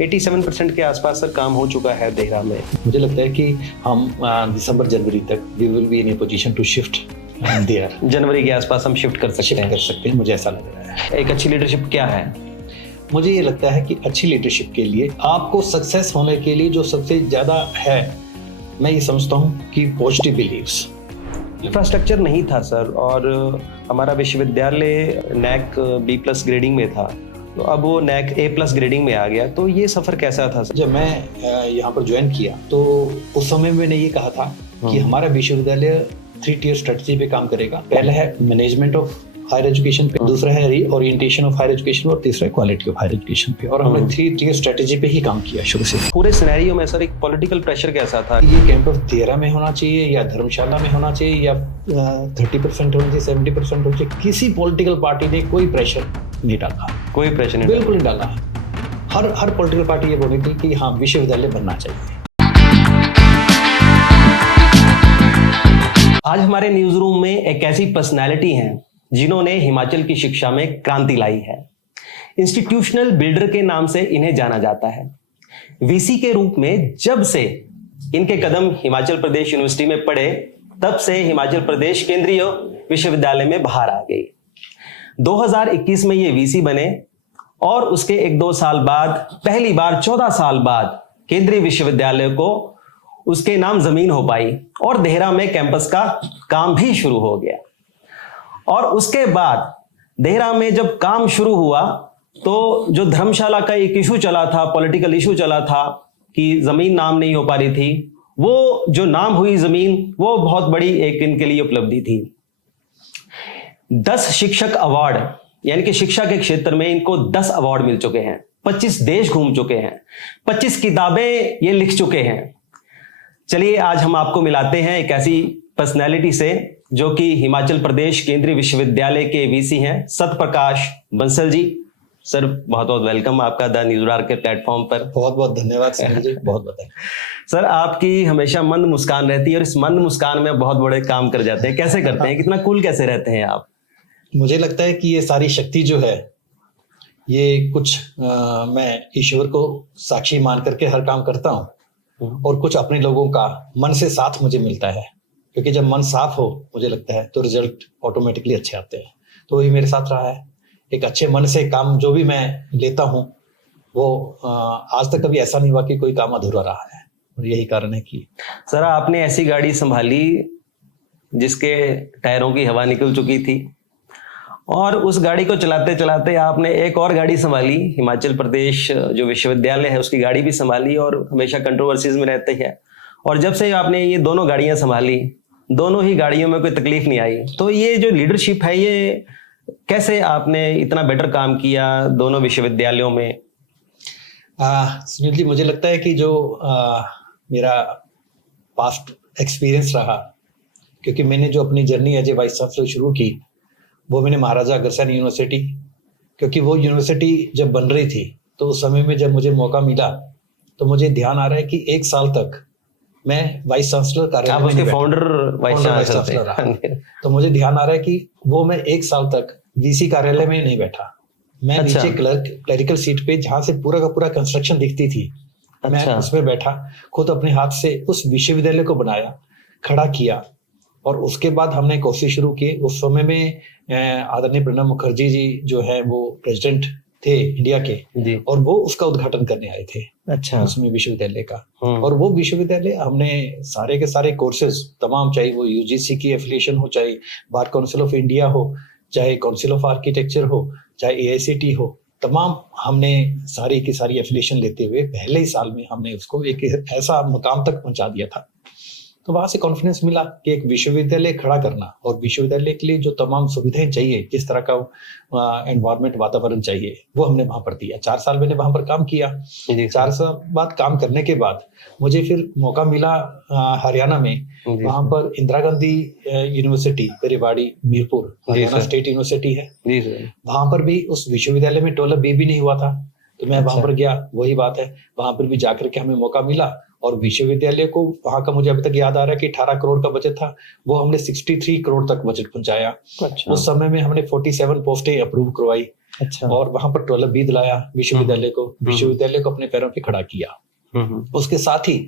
87% के आसपास सर काम हो चुका है देहरा में। मुझे लगता है कि हम दिसंबर जनवरी तक we will be in a position to shift there. जनवरी के आसपास हम शिफ्ट कर सकते हैं, मुझे ऐसा लग रहा है। एक अच्छी लीडरशिप क्या है? मुझे ये लगता है कि अच्छी लीडरशिप के लिए आपको सक्सेस होने के लिए जो सबसे ज़्यादा है, मैं ये समझता हूँ कि पॉजिटिव बिलीव्स। इंफ्रास्ट्रक्चर नहीं था सर, और हमारा विश्वविद्यालय नैक B+ ग्रेडिंग में था, तो अब वो नैक A+ ग्रेडिंग में आ गया। तो ये सफ़र कैसा था सर? जब मैं यहाँ पर ज्वाइन किया तो उस समय मैंने ये कहा था कि हमारा विश्वविद्यालय 3 tier स्ट्रेटजी पे काम करेगा। पहला है मैनेजमेंट ऑफ हायर एजुकेशन पे, दूसरा है रीओरिएंटेशन ऑफ हायर एजुकेशन और तीसरा है क्वालिटी ऑफ हायर एजुकेशन पे। और हमने 3 tier स्ट्रेटजी पे ही काम किया शुरू से। पूरे सिनेरियो में सर एक पॉलिटिकल प्रेशर कैसा था? ये कैंपस देहरा में होना चाहिए या धर्मशाला में होना चाहिए या 30% होना चाहिए, 70% होना चाहिए, किसी पॉलिटिकल पार्टी ने कोई प्रेशर नहीं डाला। कोई प्रेशर नहीं? बिल्कुल नहीं डाला। हर पॉलिटिकल पार्टी ये बोली थी कि हाँ विश्वविद्यालय बनना चाहिए। आज हमारे न्यूज रूम में एक ऐसी पर्सनैलिटी हैं जिन्होंने हिमाचल की शिक्षा में क्रांति लाई है। इंस्टीट्यूशनल बिल्डर के नाम से इन्हें जाना जाता है। वीसी के रूप में जब से इनके कदम हिमाचल प्रदेश यूनिवर्सिटी में पड़े, तब से हिमाचल प्रदेश केंद्रीय विश्वविद्यालय में बाहर आ गई। 2021 में ये वीसी बने और उसके 1-2 साल बाद, पहली बार 14 साल बाद केंद्रीय विश्वविद्यालय को उसके नाम जमीन हो पाई और देहरा में कैंपस का काम भी शुरू हो गया। और उसके बाद देहरा में जब काम शुरू हुआ तो जो धर्मशाला का एक इशू चला था, पॉलिटिकल इशू चला था कि जमीन नाम नहीं हो पा रही थी, वो जो नाम हुई जमीन, वो बहुत बड़ी एक इनके लिए उपलब्धि थी। 10 शिक्षक अवार्ड, यानी कि शिक्षा के क्षेत्र में इनको 10 अवार्ड मिल चुके हैं। 25 देश घूम चुके हैं, 25 किताबें ये लिख चुके हैं। चलिए आज हम आपको मिलाते हैं एक ऐसी पर्सनैलिटी से जो कि हिमाचल प्रदेश केंद्रीय विश्वविद्यालय के वीसी हैं, सतप्रकाश बंसल जी। सर बहुत बहुत वेलकम आपका द न्यूज़ आवर के प्लेटफॉर्म पर। बहुत बहुत धन्यवाद सर जी, बहुत बहुत। सर आपकी हमेशा मंद मुस्कान रहती है और इस मंद मुस्कान में बहुत बड़े काम कर जाते हैं। कैसे करते हैं, कितना कूल कैसे रहते हैं आप? मुझे लगता है कि ये सारी शक्ति जो है ये कुछ मैं ईश्वर को साक्षी मान करके हर काम करता हूँ और कुछ अपने लोगों का मन से साथ मुझे मिलता है, क्योंकि जब मन साफ हो मुझे लगता है तो रिजल्ट ऑटोमेटिकली अच्छे आते हैं। तो ये मेरे साथ रहा है। एक अच्छे मन से काम जो भी मैं लेता हूँ वो आज तक कभी ऐसा नहीं हुआ कि कोई काम अधूरा रहा है, और यही कारण है कि सर आपने ऐसी गाड़ी संभाली जिसके टायरों की हवा निकल चुकी थी, और उस गाड़ी को चलाते चलाते आपने एक और गाड़ी संभाली, हिमाचल प्रदेश जो विश्वविद्यालय है उसकी गाड़ी भी संभाली, और हमेशा कंट्रोवर्सीज में रहते हैं। और जब से आपने ये दोनों गाड़ियां संभाली, दोनों ही गाड़ियों में कोई तकलीफ नहीं आई। तो ये जो लीडरशिप है, ये कैसे आपने इतना बेटर काम किया दोनों विश्वविद्यालयों में? सुनील जी, मुझे लगता है कि जो मेरा पास्ट एक्सपीरियंस रहा, क्योंकि मैंने जो अपनी journey as a vice chancellor शुरू की वो मैंने महाराजा अग्रसेन यूनिवर्सिटी, क्योंकि वो यूनिवर्सिटी जब बन रही थी तो उस समय में जब मुझे मौका मिला तो मुझे ध्यान आ रहा है कि 1 साल तक मैं वाइस चांसलर कार्यालय में उसके फाउंडर वाइस चांसलर रहा। तो मुझे ध्यान आ रहा है कि वो मैं 1 साल तक वीसी कार्यालय में नहीं बैठा। मैं नीचे क्लरिकल सीट पे, जहां से पूरा का पूरा कंस्ट्रक्शन दिखती थी, मैं उसमें बैठा, खुद अपने हाथ से उस विश्वविद्यालय को बनाया, खड़ा किया। और उसके बाद हमने कोशिश शुरू की। उस समय में आदरणीय प्रणब मुखर्जी जी जो है वो प्रेसिडेंट थे इंडिया के जी, और वो उसका उद्घाटन करने आए थे। अच्छा। उसमें विश्वविद्यालय का, और वो विश्वविद्यालय हमने सारे के सारे कोर्सेज तमाम, चाहे वो यूजीसी की एफिलिएशन हो, चाहे बार काउंसिल ऑफ इंडिया हो, चाहे काउंसिल ऑफ आर्किटेक्चर हो, चाहे एआईसीटी हो, तमाम हमने सारी की सारी एफिलिएशन लेते हुए पहले ही साल में हमने उसको एक ऐसा मुकाम तक पहुंचा दिया था। तो वहां से कॉन्फिडेंस मिला कि एक विश्वविद्यालय खड़ा करना और विश्वविद्यालय के लिए जो तमाम सुविधाएं चाहिए, जिस तरह का एनवायरमेंट वातावरण चाहिए, वो हमने वहां पर दिया। 4 साल मैंने वहां पर काम किया। 4 साल बाद काम करने के बाद मुझे फिर मौका मिला हरियाणा में, वहां पर Indira Gandhi university Rewari Mirpur, Haryana state university है, वहां पर भी उस विश्वविद्यालय में टोलप भी नहीं हुआ था। तो मैं वहां पर गया, वही बात है, वहां पर भी जाकर के हमें मौका मिला। और विश्वविद्यालय को वहां का मुझे अभी तक याद आ रहा है कि 18 करोड़ का बजट था, वो हमने 63 करोड़ तक बजट पहुंचाया। अच्छा। उस समय में हमने 47 पोस्टें अप्रूव करवाई। अच्छा। और वहां पर 12B दिलाया विश्वविद्यालय को, विश्वविद्यालय को अपने पैरों पे खड़ा किया। उसके साथ ही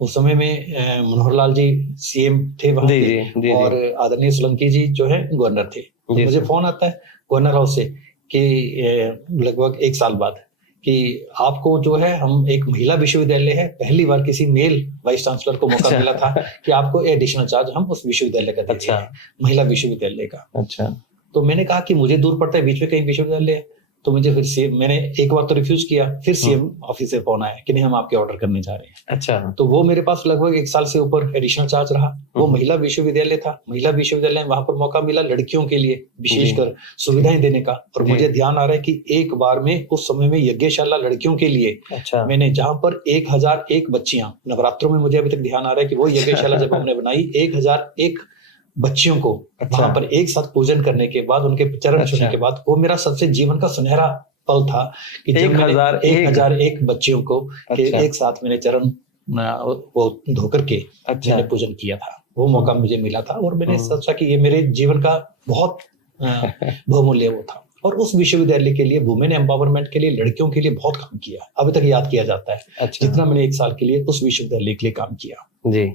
उस समय में मनोहर लाल जी सीएम थे वहां पे, और आदरणीय सोलंकी जी जो है गवर्नर थे। तो मुझे फोन आता है गवर्नर हाउस से कि लगभग 1 साल बाद कि आपको जो है, हम एक महिला विश्वविद्यालय है, पहली बार किसी मेल वाइस चांसलर को मौका मिला था कि आपको एडिशनल चार्ज हम उस विश्वविद्यालय का देते हैं, महिला विश्वविद्यालय का। अच्छा। तो मैंने कहा कि मुझे दूर पड़ता है, बीच में कहीं विश्वविद्यालय है। तो मुझे फिर से मैंने एक बार तो रिफ्यूज किया, फिर सीएम ऑफिस से फोन आया कि नहीं, हम आपके ऑर्डर करने जा रहे हैं। अच्छा। तो वो मेरे पास लगभग 1 साल से ऊपर एडिशनल चार्ज रहा। वो महिला विश्वविद्यालय था, महिला विश्वविद्यालय में वहां पर मौका मिला लड़कियों के लिए विशेषकर सुविधाएं देने का। और मुझे ध्यान आ रहा है कि एक बार में उस समय में यज्ञशाला लड़कियों के लिए, अच्छा, मैंने जहां पर 1001 बच्चियां, नवरात्रों में मुझे अभी तक ध्यान आ रहा है कि वो यज्ञशाला जब हमने बनाई, 1001 बच्चियों को वहां पर एक साथ पूजन करने के बाद, उनके चरण छूने के बाद, वो मेरा सबसे जीवन का सुनहरा पल था कि जब 1001 बच्चियों को एक साथ मैंने चरण वो धोकर के मैंने पूजन किया था। वो मौका मुझे मिला था और मैंने सोचा कि ये मेरे जीवन का बहुत बहुमूल्य वो था। और उस विश्वविद्यालय के लिए, वुमेन एम्पावरमेंट के लिए, लड़कियों के लिए बहुत काम किया, अभी तक याद किया जाता है। जितना मैंने 1 साल के लिए उस विश्वविद्यालय के लिए काम किया जी।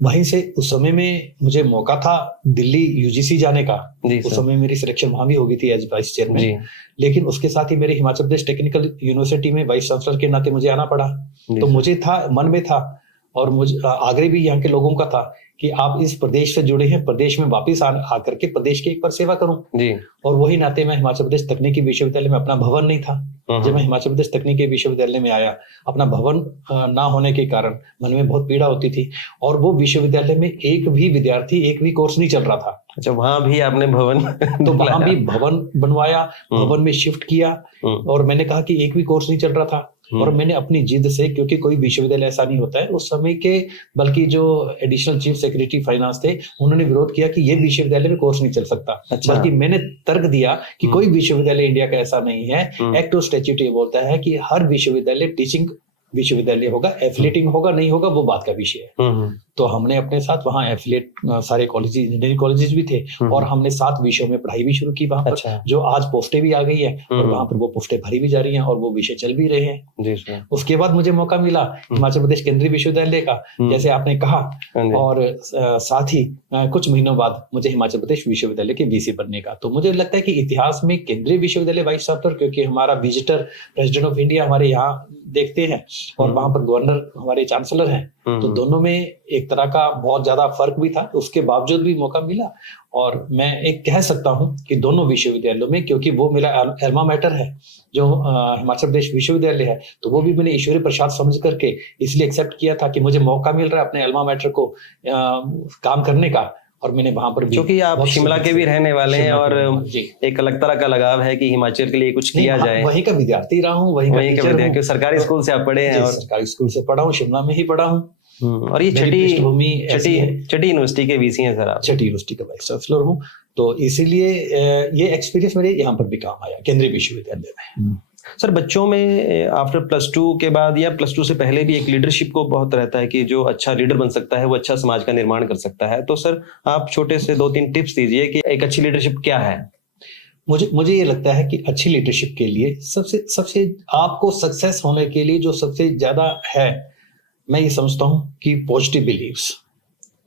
वहीं से उस समय में मुझे मौका था दिल्ली यूजीसी जाने का। उस समय मेरी सिलेक्शन वहां भी हो गई थी एज वाइस चेयरमैन, लेकिन उसके साथ ही मेरे हिमाचल प्रदेश टेक्निकल यूनिवर्सिटी में वाइस चांसलर के नाते मुझे आना पड़ा। तो मुझे था, मन में था, और मुझे आग्रह भी यहाँ के लोगों का था कि आप इस प्रदेश से जुड़े हैं, प्रदेश में वापिस आकर के प्रदेश की एक बार सेवा करूं जी। और वही नाते मैं हिमाचल प्रदेश तकनीकी विश्वविद्यालय में, अपना भवन नहीं था जब मैं हिमाचल प्रदेश तकनीकी विश्वविद्यालय में आया, अपना भवन ना होने के कारण मन में बहुत पीड़ा होती थी। और वो विश्वविद्यालय में एक भी विद्यार्थी, एक भी कोर्स नहीं चल रहा था। अच्छा, वहां भी आपने भवन तो वहां भी भवन बनवाया, भवन में शिफ्ट किया, और मैंने कहा कि एक भी कोर्स नहीं चल रहा था। और मैंने अपनी जिद से, क्योंकि कोई विश्वविद्यालय ऐसा नहीं होता है उस समय के, बल्कि जो एडिशनल चीफ सेक्रेटरी फाइनेंस थे उन्होंने विरोध किया कि ये विश्वविद्यालय में कोर्स नहीं चल सकता। बल्कि मैंने तर्क दिया कि कोई विश्वविद्यालय इंडिया का ऐसा नहीं है। एक्ट और स्टैट्यूट ये बोलता है कि हर विश्वविद्यालय टीचिंग विश्वविद्यालय होगा, एफिलेटिंग होगा नहीं होगा वो बात का विषय है। तो हमने अपने साथ वहाँ एफिलेट सारे कॉलेज, इंजीनियरिंग कॉलेजेस भी थे, और हमने 7 विषयों में पढ़ाई भी शुरू की वहां पर, जो आज पोस्टें भी आ गई है और वहां पर वो पोस्टें भरी भी जा रही हैं और वो विषय चल भी रहे हैं। उसके बाद मुझे मौका मिला हिमाचल प्रदेश केंद्रीय विश्वविद्यालय का, जैसे आपने कहा, और साथ ही कुछ महीनों बाद मुझे हिमाचल प्रदेश विश्वविद्यालय के वीसी बनने का। तो मुझे लगता है कि इतिहास में केंद्रीय विश्वविद्यालय वाइस चांसलर, क्योंकि हमारा विजिटर प्रेसिडेंट ऑफ इंडिया हमारे यहाँ देखते हैं और वहां पर गवर्नर हमारे चांसलर हैं, तो दोनों में एक तरह का बहुत ज्यादा फर्क भी था। उसके बावजूद भी मौका मिला, और मैं एक कह सकता हूं कि दोनों विश्वविद्यालयों में, क्योंकि वो मेरा एल्मा मैटर है जो हिमाचल प्रदेश विश्वविद्यालय है, तो वो भी मैंने ईश्वरीय प्रसाद समझ करके इसलिए एक्सेप्ट किया था कि मुझे मौका मिल रहा है अपने एल्मा मैटर को काम करने का। और मैंने वहां पर भी, क्योंकि आप शिमला के भी रहने वाले हैं और एक अलग तरह का लगाव है कि हिमाचल के लिए कुछ किया जाए। वहीं का विद्यार्थी रहा हूँ, वहीं का विद्यार्थी, सरकारी स्कूल से आप पढ़े हैं। और सरकारी स्कूल से पढ़ा हूँ, शिमला में ही पढ़ा हूँ। और ये छठी यूनिवर्सिटी के वीसी हैं सर आप? छठी यूनिवर्सिटी का वाइस चांसलर हूँ, तो इसीलिए ये एक्सपीरियंस मेरे यहाँ पर भी काम आया केंद्रीय विश्वविद्यालय में। सर, बच्चों में आफ्टर +2 के बाद या +2 से पहले भी एक लीडरशिप को बहुत रहता है कि जो अच्छा लीडर बन सकता है वो अच्छा समाज का निर्माण कर सकता है। तो सर, आप छोटे से 2-3 टिप्स दीजिए कि एक अच्छी लीडरशिप क्या है? मुझे ये लगता है कि अच्छी लीडरशिप के लिए सबसे आपको सक्सेस होने के लिए जो सबसे ज्यादा है, मैं ये समझता हूँ कि positive beliefs.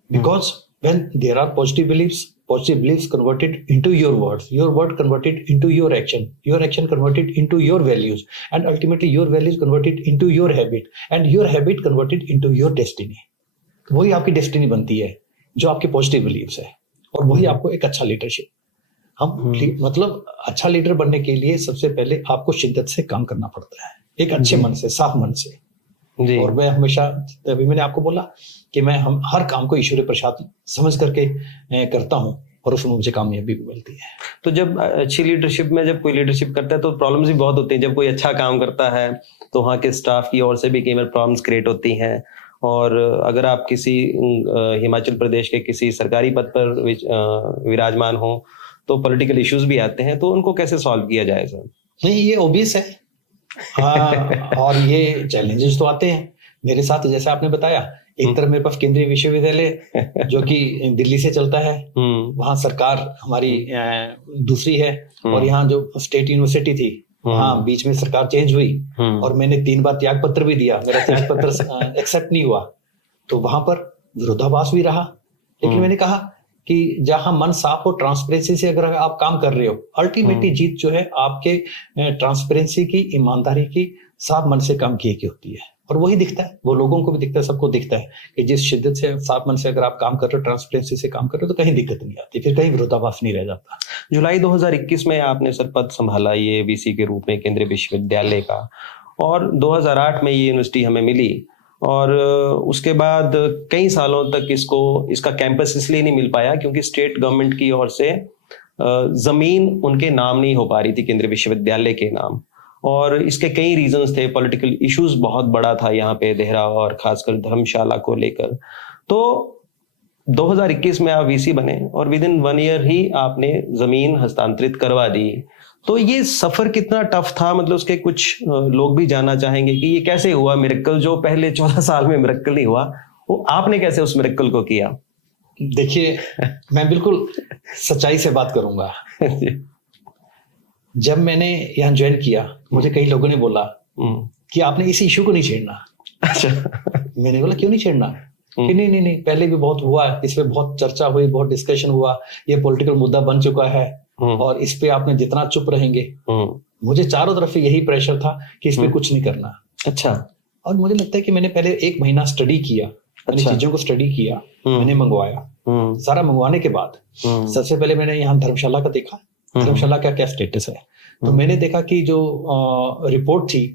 Because when there are positive beliefs converted into your word converted into your action converted into your values, and ultimately your values converted into your habit, and your habit converted into your destiny। वही आपकी destiny बनती है जो आपके positive beliefs है, और वही आपको एक अच्छा लीडरशिप। मतलब अच्छा लीडर बनने के लिए सबसे पहले आपको शिद्दत से काम करना पड़ता है, एक अच्छे मन से, साफ मन से। और मैं हमेशा, अभी मैंने आपको बोला कि मैं हर काम को ईश्वरीय प्रसाद समझ करके करता हूँ, और उसमें मुझे कामयाबी भी मिलती है। तो जब अच्छी लीडरशिप में जब कोई लीडरशिप करता है तो प्रॉब्लम्स भी बहुत होती हैं। जब कोई अच्छा काम करता है तो वहाँ के स्टाफ की ओर से भी कई बार प्रॉब्लम्स क्रिएट होती हैं, और अगर आप किसी हिमाचल प्रदेश के किसी सरकारी पद पर विराजमान हो तो पॉलिटिकल इश्यूज भी आते हैं, तो उनको कैसे सॉल्व किया जाए सर? नहीं, ये ओबियस है। हाँ, और ये चैलेंजेस तो आते हैं, मेरे साथ जैसे आपने बताया, एक तरफ मेरे पास केंद्रीय विश्वविद्यालय जो कि दिल्ली से चलता है, वहाँ सरकार हमारी दूसरी है, और यहाँ जो स्टेट यूनिवर्सिटी थी वहाँ बीच में सरकार चेंज हुई और मैंने 3 बार त्याग पत्र भी दिया, मेरा त्याग पत्र एक्सेप्ट नहीं हुआ, तो वहां पर विरोधाभास भी रहा। लेकिन मैंने कहा कि जहां मन साफ हो, ट्रांसपेरेंसी से अगर आप काम कर रहे हो, अल्टीमेटली जीत जो है आपके ट्रांसपेरेंसी की, ईमानदारी की, साफ मन से काम किए की होती है, और वही दिखता है, वो लोगों को भी दिखता है, सबको दिखता है कि जिस शिद्दत से, साफ मन से अगर आप काम कर रहे हो, ट्रांसपेरेंसी से काम कर रहे हो, तो कहीं दिक्कत नहीं आती, फिर कहीं विरोधाभास नहीं रह जाता। जुलाई 2021 में आपने सर पद संभाला ये वीसी के रूप में केंद्रीय विश्वविद्यालय का, और 2008 में ये यूनिवर्सिटी हमें मिली, और उसके बाद कई सालों तक इसका कैंपस इसलिए नहीं मिल पाया क्योंकि स्टेट गवर्नमेंट की ओर से जमीन उनके नाम नहीं हो पा रही थी, केंद्रीय विश्वविद्यालय के नाम, और इसके कई रीजंस थे। पॉलिटिकल इश्यूज बहुत बड़ा था यहाँ पे देहरा और खासकर धर्मशाला को लेकर। तो 2021 में आप वीसी बने और विद इन 1 ईयर ही आपने जमीन हस्तांतरित करवा दी। तो ये सफर कितना टफ था, मतलब उसके कुछ लोग भी जानना चाहेंगे कि ये कैसे हुआ मिरेकल, जो पहले 14 साल में मिरेकल नहीं हुआ, वो आपने कैसे उस मिरेकल को किया? देखिए, मैं बिल्कुल सच्चाई से बात करूंगा। जब मैंने यहाँ ज्वाइन किया, मुझे कई लोगों ने बोला कि आपने इस इशू को नहीं छेड़ना। अच्छा। मैंने बोला क्यों नहीं छेड़ना? कि नहीं, पहले भी बहुत हुआ, इस पे बहुत चर्चा हुई, बहुत डिस्कशन हुआ, ये पॉलिटिकल मुद्दा बन चुका है, और इस पे आपने जितना चुप रहेंगे, मुझे चारों तरफ से यही प्रेशर था कि इस पे कुछ नहीं करना। अच्छा। और मुझे लगता है कि मैंने पहले 1 महीना स्टडी किया, मैंने चीजों को स्टडी किया, मैंने मंगवाया। सारा मंगवाने के बाद सबसे पहले मैंने यहाँ धर्मशाला का देखा, धर्मशाला का क्या स्टेटस है। तो मैंने देखा कि जो रिपोर्ट थी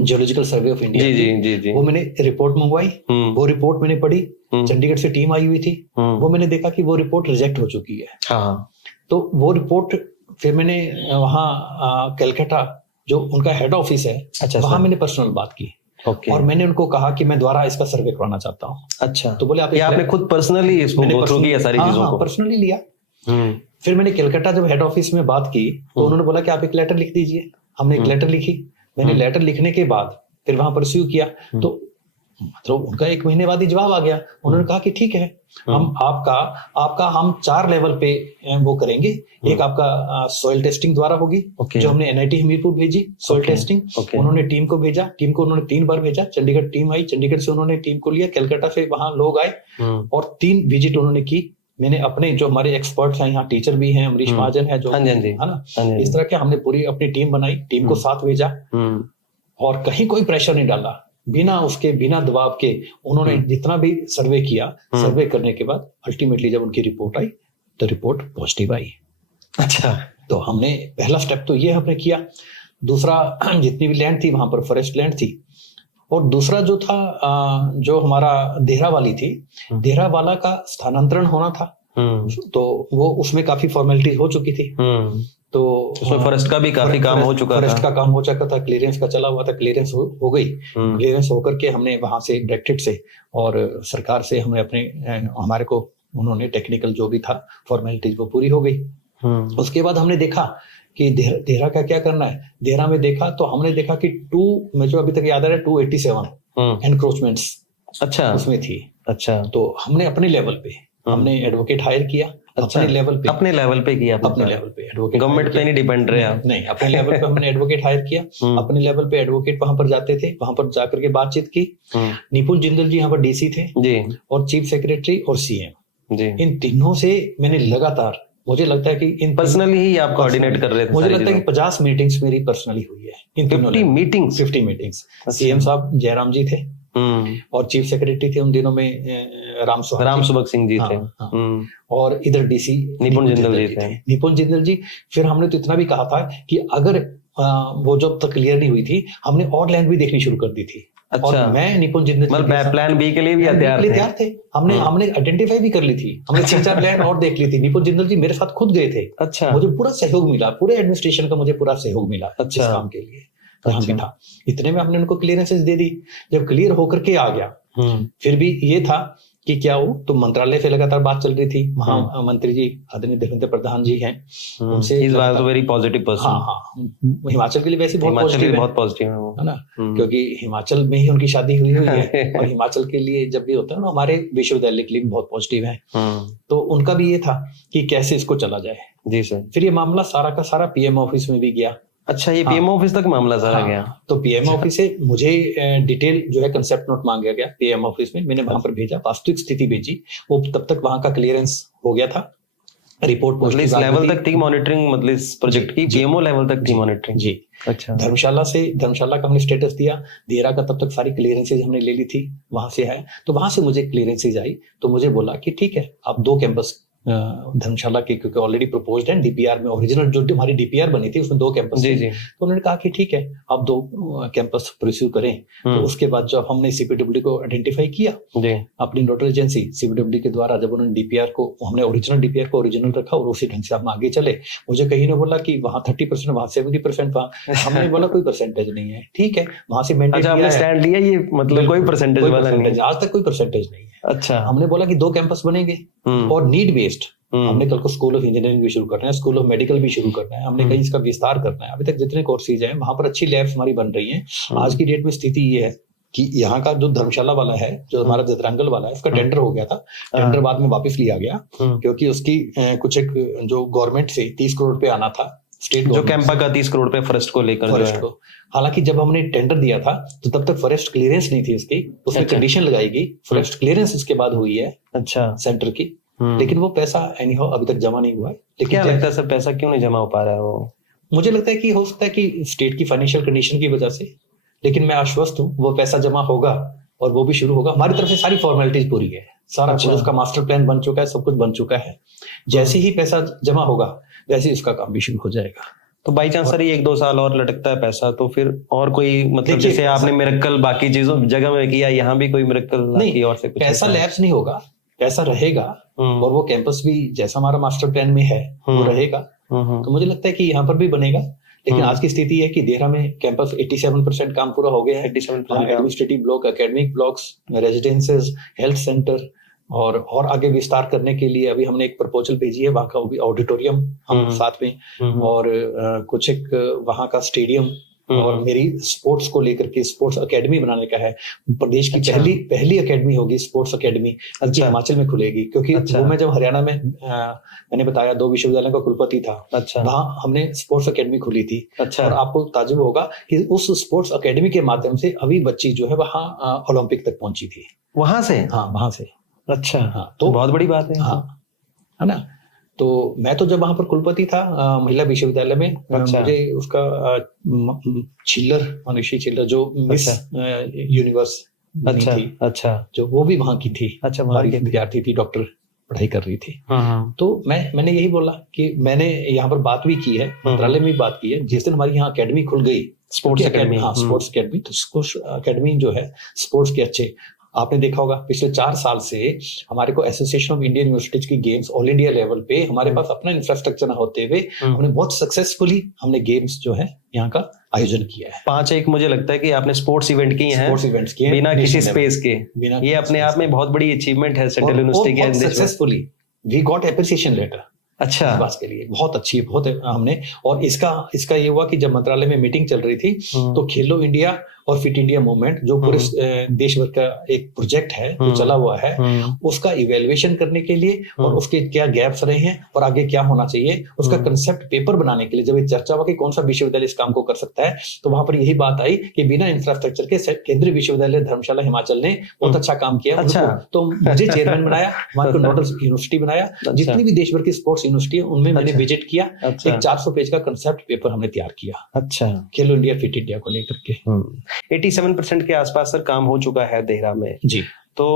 जियोलॉजिकल सर्वे ऑफ इंडिया, जी। वो मैंने रिपोर्ट मंगवाई, वो रिपोर्ट मैंने पढ़ी, चंडीगढ़ से टीम आई हुई थी, वो मैंने देखा कि वो रिपोर्ट रिजेक्ट हो चुकी है। तो वो रिपोर्ट फिर मैंने वहाँ कलकत्ता जो उनका हेड ऑफिस है, वहां मैंने पर्सनल बात की, और मैंने उनको कहा कि मैं दोबारा इसका सर्वे करवाना चाहता हूँ। अच्छा। तो बोले आपने खुद पर्सनली इसको गो थ्रू किया, सारी चीजों को पर्सनली लिया। फिर मैंने कलकत्ता जब हेड ऑफिस में बात की, तो उन्होंने बोला कि आप एक लेटर लिख दीजिए। हमने एक लेटर लिखी, मैंने लेटर लिखने के बाद फिर वहां परस्यू किया, तो मतलब उनका 1 महीने बाद ही जवाब आ गया। उन्होंने कहा कि ठीक है, हम आपका हम 4 लेवल पे वो करेंगे। एक आपका सॉइल टेस्टिंग द्वारा होगी, जो हमने एनआईटी हमीरपुर भेजी सॉइल टेस्टिंग, उन्होंने टीम को भेजा, टीम को उन्होंने 3 बार भेजा, चंडीगढ़ टीम आई, चंडीगढ़ से उन्होंने टीम को लिया, कलकत्ता से वहां लोग आए और 3 विजिट उन्होंने की। मैंने अपने जो हमारे एक्सपर्ट्स हैं, यहाँ टीचर भी हैं, अमरीश महाजन है जो है ना, इस तरह के हमने पूरी अपनी टीम बनाई, टीम को साथ भेजा, और कहीं कोई प्रेशर नहीं डाला, बिना दबाव के उन्होंने जितना भी सर्वे किया, सर्वे करने के बाद अल्टीमेटली जब उनकी रिपोर्ट आई तो रिपोर्ट पॉजिटिव आई। अच्छा। तो हमने पहला स्टेप तो ये हमने किया। दूसरा, जितनी भी लैंड थी वहां पर फॉरेस्ट लैंड थी, और दूसरा जो था जो हमारा देहरा वाली थी, देहरा वाला का स्थानांतरण होना था, तो वो उसमें काफी फॉर्मेलिटीज हो चुकी थी, तो उसमें फॉरेस्ट का भी काफी काम हो चुका था, फॉरेस्ट का काम हो चुका था, क्लियरेंस का चला हुआ था, क्लियरेंस हो गई। क्लियरेंस होकर के हमने वहां से डायरेक्टरेट से और सरकार से हमने हमारे को उन्होंने टेक्निकल जो भी था फॉर्मेलिटीज वो पूरी हो गई। उसके बाद हमने देखा कि देहरा का क्या करना है। देहरा में देखा तो हमने देखा कि मुझे अभी तक याद आ रहा है 287 एनक्रोचमेंट्स अच्छा उसमें थी। अच्छा। तो हमने अपने लेवल पे हमने एडवोकेट हायर किया, अपने लेवल पे अपने लेवल पे किया, अपने लेवल पे एडवोकेट, गवर्नमेंट पे नहीं डिपेंड रहे आप? नहीं, अपने लेवल पे हमने एडवोकेट हायर किया, अपने लेवल पे एडवोकेट वहां पर जाते थे, वहां पर जाकर के बातचीत की। निपुण जिंदल जी यहाँ पर डीसी थे जी, और चीफ सेक्रेटरी और सीएम जी, इन तीनों से मैंने लगातार, मुझे लगता है कि इन पर्सनली ही आप कोऑर्डिनेट कर रहे थे। मुझे लगता है कि 50 मीटिंग्स मेरी पर्सनली हुई है इन 50 मीटिंग्स। सीएम साहब जयराम जी थे और चीफ सेक्रेटरी थे उन दिनों में राम सुभग सिंह जी थे, और इधर डीसी निपुण जिंदल जी थे। निपुण जिंदल जी, फिर हमने तो इतना भी कहा था कि अगर वो जब तक क्लियर नहीं हुई थी, हमने और लैंड भी देखनी शुरू कर दी थी। अच्छा। और मैं निपुण जिंदल मतलब प्लान बी के लिए भी तैयार थे। हमने आइडेंटिफाई भी कर ली थी, हमने 3-4 लैंड और देख ली थी। निपुण जिंदल जी मेरे साथ खुद गए थे। अच्छा। मुझे पूरा सहयोग मिला, पूरे एडमिनिस्ट्रेशन का मुझे पूरा सहयोग मिला इस काम के लिए। अच्छा। था इतने में हमने उनको क्लियरेंसेस दे दी। जब क्लियर होकर के आ गया, फिर भी ये था कि क्या हो, तो मंत्रालय से लगातार बात चल रही थी। वहाँ मंत्री जी आदरणीय धर्मेंद्र प्रधान जी हैं, उनसे इस बार तो वेरी पॉजिटिव पर्सन। हाँ हाँ, हिमाचल के लिए वैसे बहुत हिमाचल के पॉजिटिव लिए है, बहुत पॉजिटिव है वो, है ना, क्योंकि हिमाचल में ही उनकी शादी हुई है और हिमाचल के लिए जब भी होता है ना, हमारे विश्वविद्यालय के लिए बहुत पॉजिटिव है। तो उनका भी ये था कि कैसे इसको चला जाए। जी सर। फिर ये मामला सारा का सारा पीएम ऑफिस में भी गया। अच्छा, ये पीएम ऑफिस तक मामला सारा हाँ, गया। तो पीएम ऑफिस से मुझे डिटेल जो है कंसेप्ट नोट मांगा गया पीएम ऑफिस में, मैंने वहां पर भेजा, वास्तविक स्थिति भेजी, वो तब तक वहां का क्लियरेंस हो गया था, रिपोर्ट मतलब इस लेवल तक थी मॉनिटरिंग, मतलब इस प्रोजेक्ट की पीएमओ लेवल तक थी मॉनिटरिंग जी। अच्छा। धर्मशाला का हमने स्टेटस दिया, देहरा का तब तक सारी क्लियरेंसेज हमने ले ली थी, वहां से है, तो वहां से मुझे क्लियरेंसेज आई, तो मुझे बोला कि ठीक है, आप 2 कैंपस धर्मशाला के, क्योंकि ऑलरेडी प्रपोज्ड है डीपीआर में, ओरिजिनल जो हमारी डीपीआर बनी थी उसमें 2 कैंपस जी थे, जी। तो उन्होंने कहा कि ठीक है, आप 2 कैंपस परस्यू करें। तो उसके बाद जब हमने सीपीडब्ल्यू को आइडेंटिफाई किया जी, अपनी नोडल एजेंसी सीपीडब्ल्यू के द्वारा, जब उन्होंने डीपीआर को, हमने ओरिजिनल डीपीआर को ओरिजिनल रखा और उसी ढंग से हम आगे चले। मुझे कहीं ने बोला कि वहाँ 30%, वहाँ 70%, वहाँ हमने बोला कोई परसेंटेज नहीं है, ठीक है, वहां से मैंडेट अच्छा, आपने स्टैंड लिया, ये मतलब कोई परसेंटेज वाला नहीं, आज तक कोई परसेंटेज नहीं है। अच्छा, हमने बोला कि 2 कैंपस बनेंगे और नीड बेस्ड, हमने कल को स्कूल ऑफ इंजीनियरिंग भी शुरू करना है, स्कूल ऑफ मेडिकल भी शुरू करना है, हमने कहीं इसका विस्तार करना है। अभी तक जितने कोर्सेज हैं वहां पर अच्छी लैब्स हमारी बन रही हैं। आज की डेट में स्थिति ये है कि यहाँ का जो धर्मशाला वाला है, जो हमारा जतरांगल वाला है, उसका टेंडर हो गया था, टेंडर बाद में वापस लिया गया, क्योंकि उसकी कुछ एक जो गवर्नमेंट से 30 करोड़ पे आना था, स्टेट जो कैंपा का 30 करोड़ पे फॉरेस्ट को लेकर, फॉरेस्ट को, हालांकि जब हमने टेंडर दिया था तो तब तक फॉरेस्ट क्लियरेंस नहीं थी उसकी, उसमें कंडीशन लगाई गई, फॉरेस्ट क्लियरेंस उसके बाद हुई है, अच्छा, सेंटर की, लेकिन वो पैसा एनी हाउ अभी तक जमा नहीं हुआ है। लेकिन क्या लगता है सर, पैसा क्यों नहीं जमा हो पा रहा है वो? मुझे लगता है कि हो सकता है कि स्टेट की फाइनेंशियल कंडीशन की वजह से, लेकिन मैं आश्वस्त हूँ वो पैसा जमा होगा और वो भी शुरू होगा। हमारी तरफ से सारी फॉर्मेलिटीज पूरी है, सारा कुछ, उसका मास्टर प्लान बन चुका है, सब कुछ बन चुका है, जैसे ही पैसा जमा होगा वैसे ही उसका काम भी शुरू हो जाएगा। तो बाई चांस सर 1-2 साल और लटकता है पैसा, तो फिर और कोई मतलब जैसे आपने मिरेकल बाकी चीजों जगह में किया, यहाँ भी कोई मिरेकल नहीं, और से कुछ पैसा लैप्स नहीं होगा, पैसा रहेगा और वो कैंपस भी जैसा हमारा मास्टर प्लान में है वो रहेगा। तो मुझे लगता है कि यहाँ पर भी बनेगा, लेकिन आज की स्थिति है कि देहरा में कैंपस 87% काम पूरा हो गया है, 87% administrative block, academic blocks, residences, health centre, और आगे विस्तार करने के लिए अभी हमने एक प्रपोजल भेजी है, वहाँ का भी ऑडिटोरियम हम साथ में, और कुछ एक वहाँ का स्टेडियम, और मेरी स्पोर्ट्स को लेकर के स्पोर्ट्स एकेडमी बनाने का है, प्रदेश की पहली एकेडमी होगी स्पोर्ट्स एकेडमी, अच्छा, हिमाचल में खुलेगी, क्योंकि वो मैं जब हरियाणा में मैंने बताया 2 विश्वविद्यालयों का कुलपति था, अच्छा, वहाँ हमने स्पोर्ट्स एकेडमी खुली थी, अच्छा, और आपको ताजुब होगा कि उस स्पोर्ट्स एकेडमी के माध्यम से अभी बच्ची जो है वहाँ ओलंपिक तक पहुंची थी, वहां से, हाँ वहां से, अच्छा, हाँ, तो बहुत बड़ी बात है, हाँ, है ना। तो मैं तो जब वहां पर कुलपति था महिला विश्वविद्यालय में, अच्छा, मुझे उसका छिल्लर, मनुष्य छिल्लर जो मिस यूनिवर्स अच्छा थी, अच्छा, जो वो भी वहां की थी, अच्छा, वहां की विद्यार्थी थी, डॉक्टर पढ़ाई कर रही थी, तो मैंने यही बोला कि मैंने यहाँ पर बात भी की है, मंत्रालय में भी बात की है, जिस दिन हमारी यहाँ अकेडमी खुल गई, स्पोर्ट्स अकेडमी, हाँ स्पोर्ट्स अकेडमी, तो अकेडमी जो है स्पोर्ट्स के अच्छे, आपने देखा होगा पिछले 4 साल से हमारे को एसोसिएशन ऑफ इंडियन यूनिवर्सिटीज की गेम्स ऑल इंडिया लेवल पे हमारे पास अपना इंफ्रास्ट्रक्चर न होते हुए हमने बहुत सक्सेसफुली हमने गेम्स जो है यहाँ का आयोजन किया है। 5 मुझे लगता है कि आपने स्पोर्ट्स इवेंट किए हैं, स्पोर्ट्स इवेंट्स किए बिना किसी स्पेस के, ये अपने आप में बहुत बड़ी अचीवमेंट है सेंट्रल यूनिवर्सिटी के। Successfully we got appreciation letter, अच्छा, इस बात के लिए बहुत अच्छी है, बहुत हमने, और इसका ये हुआ कि जब मंत्रालय में मीटिंग चल रही थी तो खेलो इंडिया और फिट इंडिया मूवमेंट जो पूरे देश भर का एक प्रोजेक्ट है जो चला हुआ है, उसका इवेल्युएशन करने के लिए और उसके क्या गैप्स रहे हैं और आगे क्या होना चाहिए, उसका कंसेप्ट पेपर बनाने के लिए जब ये चर्चा हुआ कि कौन सा विश्वविद्यालय इस काम को कर सकता है, तो वहां पर यही बात आई कि बिना इंफ्रास्ट्रक्चर के केंद्रीय विश्वविद्यालय धर्मशाला हिमाचल ने बहुत अच्छा काम किया, अच्छा, तो मुझे चेयरमैन बनाया, वहां को नोडल यूनिवर्सिटी बनाया, जितनी भी देश भर की स्पोर्ट्स यूनिवर्सिटी है उनमें मैंने विजिट किया, एक 400 पेज का कंसेप्ट पेपर हमने तैयार किया, अच्छा, खेलो इंडिया फिट इंडिया को लेकर के। 87% के आसपास सर काम हो चुका है देहरा में जी। तो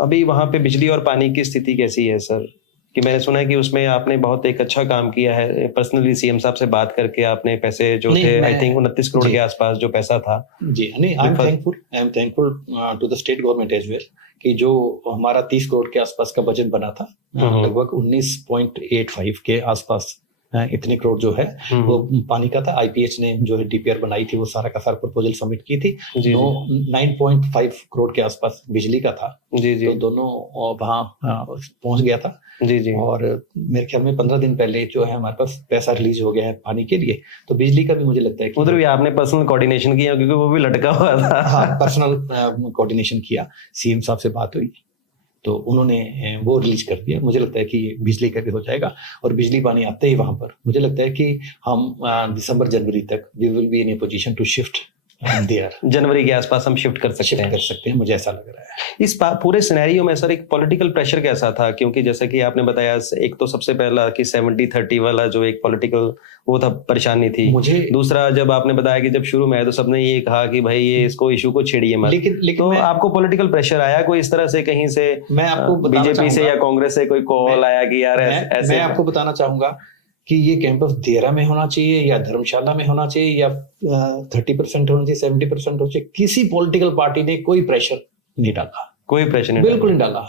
अभी वहां पे बिजली और पानी की स्थिति कैसी है सर? कि मैंने सुना है कि उसमें आपने बहुत एक अच्छा काम किया है, पर्सनली सीएम साहब से बात करके आपने पैसे जो थे आई थिंक 29 करोड़ के आसपास जो पैसा था, जी नहीं, I am thankful to the state government as well कि जो हमारा 30 करोड़ के आसपास का बजट बना था लगभग 19.85 के आसपास इतने करोड़ जो है वो पानी का था। IPH ने जो है DPR बनाई थी, वो सारा का सारा प्रपोजल सबमिट की थी। 9.5 करोड़ के आसपास बिजली का था। जी जी तो दोनों वहाँ पहुंच गया था। जी जी। और मेरे ख्याल में 15 दिन पहले जो है हमारे पास पैसा रिलीज हो गया है पानी के लिए। तो बिजली का भी मुझे लगता है कि उधर भी आपने पर्सनल कोऑर्डिनेशन किया, क्योंकि वो भी लटका हुआ था। हाँ, पर्सनल कोऑर्डिनेशन किया। CM साहब से बात हुई तो उन्होंने वो रिलीज कर दिया। मुझे लगता है कि बिजली का भी हो जाएगा, और बिजली पानी आते ही वहां पर मुझे लगता है कि हम दिसंबर जनवरी तक we will be in a position to shift there. जनवरी के आसपास हम शिफ्ट कर सकते हैं। मुझे ऐसा लग रहा है। इस पूरे सिनेरियो में सर एक पॉलिटिकल प्रेशर कैसा था? क्योंकि जैसे कि आपने बताया, एक तो सबसे पहला कि 70-30 वाला जो एक पॉलिटिकल वो था, परेशानी थी। दूसरा, जब आपने बताया कि जब शुरू में आया तो सबने ये कहा कि भाई ये इसको इशू को छेड़िए मत। लेकिन तो आपको पॉलिटिकल प्रेशर आया कोई इस तरह से कहीं से? मैं आपको बीजेपी से या कांग्रेस से कोई कॉल आया कि यार ऐसे? मैं आपको बताना चाहूंगा कि ये कैंपस देहरा में होना चाहिए या धर्मशाला में होना चाहिए या 30% होना चाहिए, 70% होना चाहिए, किसी पॉलिटिकल पार्टी ने कोई प्रेशर नहीं डाला। कोई प्रेशर नहीं, बिल्कुल नहीं डाला।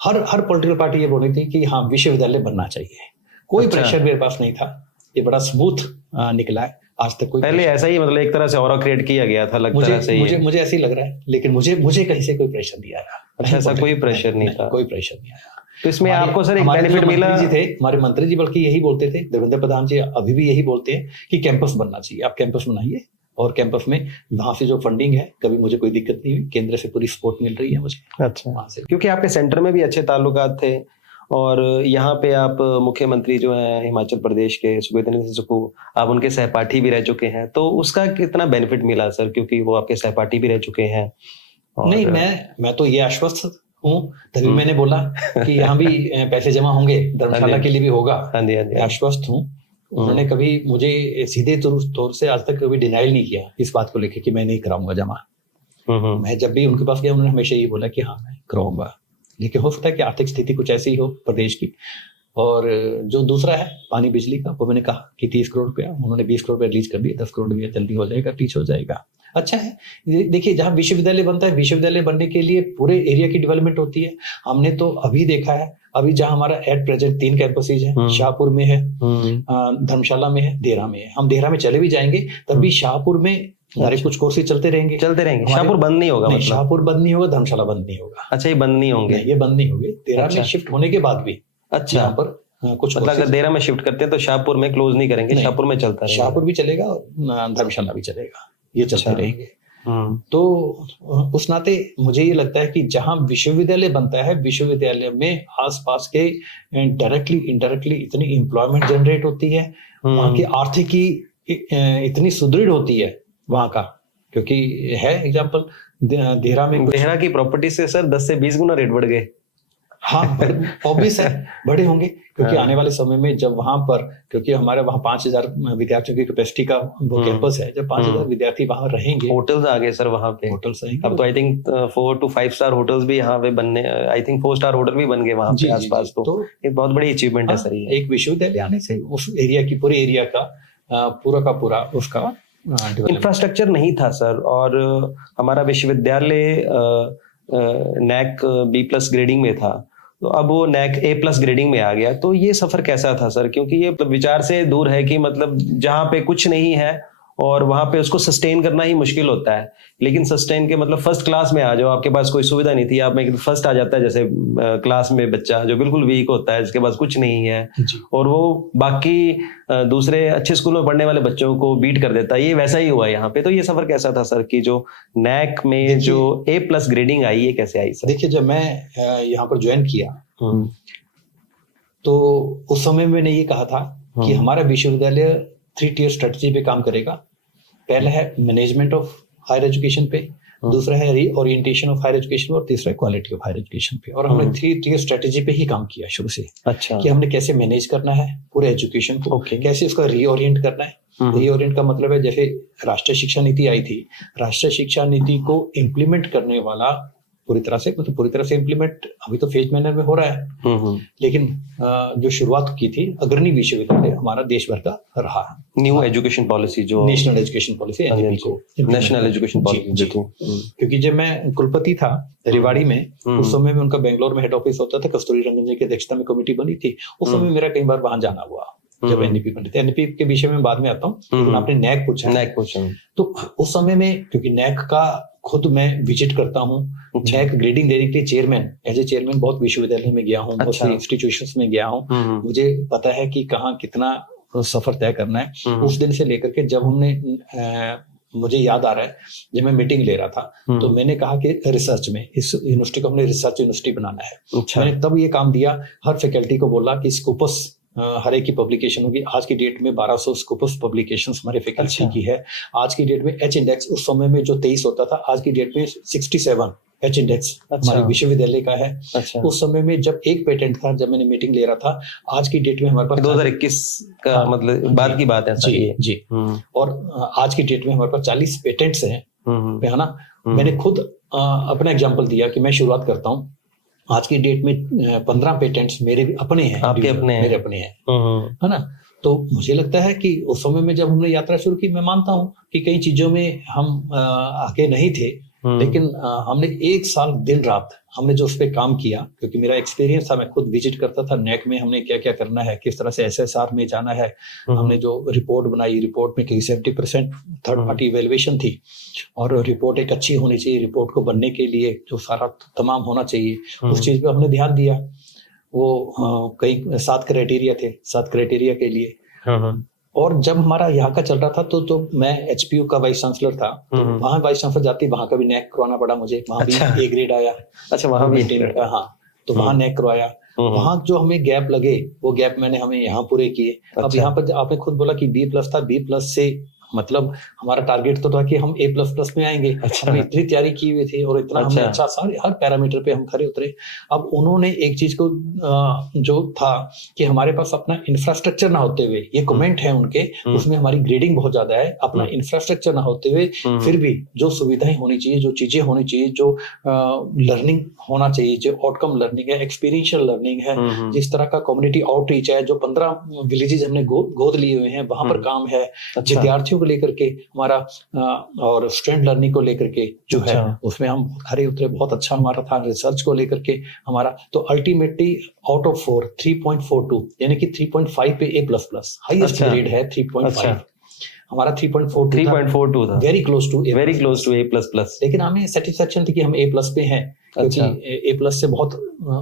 हर पॉलिटिकल पार्टी ये बोल रही थी कि हाँ विश्वविद्यालय बनना चाहिए। कोई प्रेशर मेरे पास नहीं था। ये बड़ा स्मूथ निकला है आज तक। कोई पहले ऐसा ही मतलब एक तरह से ऑरा क्रिएट किया गया था, लगता है मुझे ऐसे ही लग रहा है, लेकिन मुझे कहीं से कोई प्रेशर नहीं आया। अच्छा, ऐसा कोई प्रेशर नहीं था? कोई प्रेशर नहीं आया। तो इसमें आपको सर एक बेनिफिट मिला? हमारे मंत्री जी बल्कि यही बोलते थे, धर्मेंद्र प्रधान जी अभी भी यही बोलते हैं कि कैंपस बनना चाहिए, आप कैंपस बनाइए। और कैंपस में वहां से जो फंडिंग है, कभी मुझे कोई दिक्कत नहीं हुई। केंद्र से पूरी सपोर्ट मिल रही है मुझे। अच्छा, वहां से क्योंकि आपके सेंटर में भी अच्छे ताल्लुकात थे, और यहाँ पे आप मुख्यमंत्री जो है हिमाचल प्रदेश के सुखविंदर सिंह सुक्खू, आप उनके सहपाठी भी रह चुके हैं। तो उसका कितना बेनिफिट मिला सर, क्योंकि वो आपके सहपाठी भी रह चुके हैं? नहीं, मैं तो ये आश्वस्त हूँ, तभी मैंने बोला कि यहाँ भी पैसे जमा होंगे, धर्मशाला के लिए भी होगा। आश्वस्त हूँ। उन्होंने कभी मुझे सीधे तौर से आज तक कभी डिनाइल नहीं किया इस बात को लेकर कि मैं नहीं कराऊंगा जमा। मैं जब भी उनके पास गया, उन्होंने हमेशा ये बोला कि हाँ मैं कराऊंगा। लेकिन हो सकता है कि आर्थिक स्थिति कुछ ऐसी हो प्रदेश की। और जो दूसरा है पानी बिजली का, वो मैंने कहा कि 30 करोड़ रुपया, उन्होंने 20 करोड़ रुपया रिलीज कर दिया। 10 करोड़ रुपया जल्दी हो जाएगा, रीच हो जाएगा। अच्छा है। देखिए, जहाँ विश्वविद्यालय बनता है, विश्वविद्यालय बनने के लिए पूरे एरिया की डेवलपमेंट होती है। हमने तो अभी देखा है, अभी जहाँ हमारा एट प्रेजेंट 3 कैंपसेज है, शाहपुर में है, धर्मशाला में है, देहरा में है। हम देहरा में चले भी जाएंगे तब भी शाहपुर में हमारे कुछ कोर्सेज चलते रहेंगे। शाहपुर बंद नहीं होगा? मतलब शाहपुर बंद नहीं होगा, धर्मशाला बंद नहीं होगा। अच्छा, ये बंद नहीं होंगे? ये बंद नहीं होंगे। देहरा में शिफ्ट होने के बाद भी यहाँ पर कुछ मतलब अगर देहरा में शिफ्ट करते हैं तो शाहपुर में क्लोज नहीं करेंगे, शाहपुर में चलता रहेगा। शाहपुर भी चलेगा और धर्मशाला भी चलेगा, ये चलते रहेंगे। तो उस नाते मुझे ये लगता है कि जहां विश्वविद्यालय बनता है, विश्वविद्यालय में आसपास के डायरेक्टली इनडायरेक्टली इतनी एम्प्लॉयमेंट जनरेट होती है, वहां की आर्थिकी इतनी सुदृढ़ होती है वहां का। क्योंकि है एग्जांपल देहरा में, देहरा की प्रॉपर्टी से सर 10 से 20 गुना रेट बढ़ गए। हाँ, ऑब्वियस है, बड़े होंगे। क्योंकि आने वाले समय में जब वहां पर, क्योंकि हमारे वहां 5000 विद्यार्थियों की कैपेसिटी का वो कैंपस है, जब 5000 विद्यार्थी वहां रहेंगे। होटल्स आ गए सर वहां पे, होटल्स अब तो I think 4 to 5 star hotels भी यहाँ पे बनने, आई थिंक 4 स्टार होटल भी बन गए वहां पे आसपास। तो एक बहुत बड़ी अचीवमेंट है सर ये। एक विश्वविद्यालय आने से उस एरिया की, पूरे एरिया का पूरा का पूरा उसका इंफ्रास्ट्रक्चर नहीं था सर। और हमारा विश्वविद्यालय NAC B+ ग्रेडिंग में था, तो अब वो NAC A+ ग्रेडिंग में आ गया। तो ये सफर कैसा था सर? क्योंकि ये विचार से दूर है कि मतलब जहाँ पे कुछ नहीं है और वहां पे उसको सस्टेन करना ही मुश्किल होता है। लेकिन सस्टेन के मतलब फर्स्ट क्लास में आ जाओ, आपके पास कोई सुविधा नहीं थी, आप में फर्स्ट आ जाता है जैसे क्लास में बच्चा जो बिल्कुल वीक होता है, जिसके पास कुछ नहीं है, और वो बाकी दूसरे अच्छे स्कूल में पढ़ने वाले बच्चों को बीट कर देता है। ये वैसा ही हुआ यहाँ पे। तो ये सफर कैसा था सर कि जो NAC में जो A+ ग्रेडिंग आई, ये कैसे आई सर? देखिए, जब मैं यहाँ पर ज्वाइन किया तो उस समय मैंने ये कहा था कि हमारा विश्वविद्यालय 3 tier स्ट्रेटजी पे काम करेगा। पहला है मैनेजमेंट ऑफ हायर एजुकेशन पे, दूसरा है रीओरिएंटेशन ऑफ हायर एजुकेशन, और तीसरा है क्वालिटी ऑफ हायर एजुकेशन पे। और हमने 3 tier स्ट्रेटजी पे ही काम किया शुरू से। अच्छा, कि हमने कैसे मैनेज करना है पूरे एजुकेशन को, कैसे उसका रीओरिएंट करना है। रीओरिएंट का मतलब है, जैसे राष्ट्रीय शिक्षा नीति आई थी, राष्ट्रीय शिक्षा नीति को इम्प्लीमेंट करने वाला पूरी तरह से इम्प्लीमेंट अभी तो फेज मैनर में हो रहा है। लेकिन जो शुरुआत की थी, अग्रणी विश्वविद्यालय हमारा देश भर का रहा। न्यू एजुकेशन पॉलिसी, जो national education policy, national education policy. क्योंकि जब मैं कुलपति था रेवाड़ी में, उस समय में उनका बेंगलोर में हेड ऑफिस होता था, कस्तूरी रंगन जी की अध्यक्षता में कमेटी बनी थी। उस समय मेरा कई बार वहां जाना हुआ। जब एनईपी बने थे। एनईपी के विषय में बाद में आता हूँ, लेकिन आपने नैक पूछा। नैक पूछा तो उस समय में, क्योंकि नैक का खुद मैं विजिट करता हूँ, नैक ग्रेडिंग देने के लिए चेयरमैन, एज ए चेयरमैन बहुत विश्वविद्यालय में गया हूँ, बहुत सारे इंस्टीट्यूशंस में गया हूँ, मुझे पता है कि कहाँ कितना सफर तय करना है। उस दिन से लेकर के जब हमने मुझे याद आ रहा है जब मैं मीटिंग ले रहा था, तो मैंने कहा कि रिसर्च में इस यूनिवर्सिटी को हमने रिसर्च यूनिवर्सिटी बनाना है। मैंने तब ये काम दिया, हर फैकल्टी को बोला कि स्कूपस हर एक की पब्लिकेशन होगी। आज की डेट में 1200 स्कूपस पब्लिकेशंस हमारे फैकल्टी की है। आज की डेट में एच इंडेक्स उस समय में जो 23 होता था, आज की डेट में 67 एच इंडेक्स हमारे विश्वविद्यालय का है। उस समय में जब एक पेटेंट था, जब मैंने मीटिंग ले रहा था, आज की डेट में हमारे पास 2021 का मतलब बाद की बात है जी। और आज की डेट में हमारे पास 40 पेटेंट्स हैं, है ना। मैंने खुद अपना एग्जांपल दिया कि मैं शुरुआत करता हूँ, आज की डेट में 15 पेटेंट्स मेरे अपने हैं, आपके अपने हैं, मेरे अपने हैं, है ना। तो मुझे लगता है कि उस समय में जब हमने यात्रा शुरू की, मैं मानता हूँ कि कई चीजों में हम आगे नहीं थे, लेकिन हमने 1 साल दिन रात हमने जो उस पर काम किया, क्योंकि मेरा एक्सपीरियंस था, मैं खुद विजिट करता था नैक में, हमने क्या क्या करना है, किस तरह से एसएसआर में जाना है। हमने जो रिपोर्ट बनाई, रिपोर्ट में कहीं 70% थर्ड पार्टी इवैल्यूएशन थी, और रिपोर्ट एक अच्छी होनी चाहिए। रिपोर्ट को बनने के लिए जो सारा तमाम होना चाहिए, उस चीज पे हमने ध्यान दिया। वो कई 7 क्राइटेरिया थे, 7 क्राइटेरिया के लिए। और जब हमारा यहाँ का चल रहा था, तो मैं एचपीयू का वाइस चांसलर था, तो वहाँ वाइस चांसलर जाती, वहाँ का भी नैक करवाना पड़ा मुझे, वहाँ भी ए ग्रेड आया। अच्छा, वहाँ भी हाँ, तो वहाँ नैक करवाया। वहाँ जो हमें गैप लगे, वो गैप हमें यहाँ पूरे किए। अब यहाँ पर आपने खुद बोला कि B+ था, B+ से मतलब हमारा टारगेट तो था कि हम A++ में आएंगे। हमने इतनी तैयारी की हुई थी, और इतना हमने अच्छा सारे हर पैरामीटर पे हम खरे उतरे। अब उन्होंने एक चीज को जो था कि हमारे पास अपना इंफ्रास्ट्रक्चर ना होते हुए, ये कमेंट है उनके, उसमें हमारी ग्रेडिंग बहुत ज्यादा है, अपना इंफ्रास्ट्रक्चर ना होते हुए फिर भी जो सुविधाएं होनी चाहिए, जो चीजें होनी चाहिए, जो लर्निंग होना चाहिए, जो आउटकम लर्निंग है, एक्सपीरियंशियल लर्निंग है, जिस तरह का कम्युनिटी आउटरीच है, जो 15 विलेजेस हमने गोद लिए हुए हैं, वहां पर काम है। विद्यार्थियों को लेकर के हमारा और स्टूडेंट लर्निंग को लेकर के जो है, उसमें हम खरे उतरे, बहुत अच्छा हमारा था। रिसर्च को लेकर के हमारा, तो अल्टीमेटली आउट ऑफ 4 3.42, यानी कि 3.5 पे A++, हाईएस्ट ग्रेड है 3.5। हमारा 3.42 था, वेरी क्लोज टू A++। लेकिन हमें सेटिस्फेक्शन थी कि हम A+ पे हैं, क्योंकि A+ से बहुत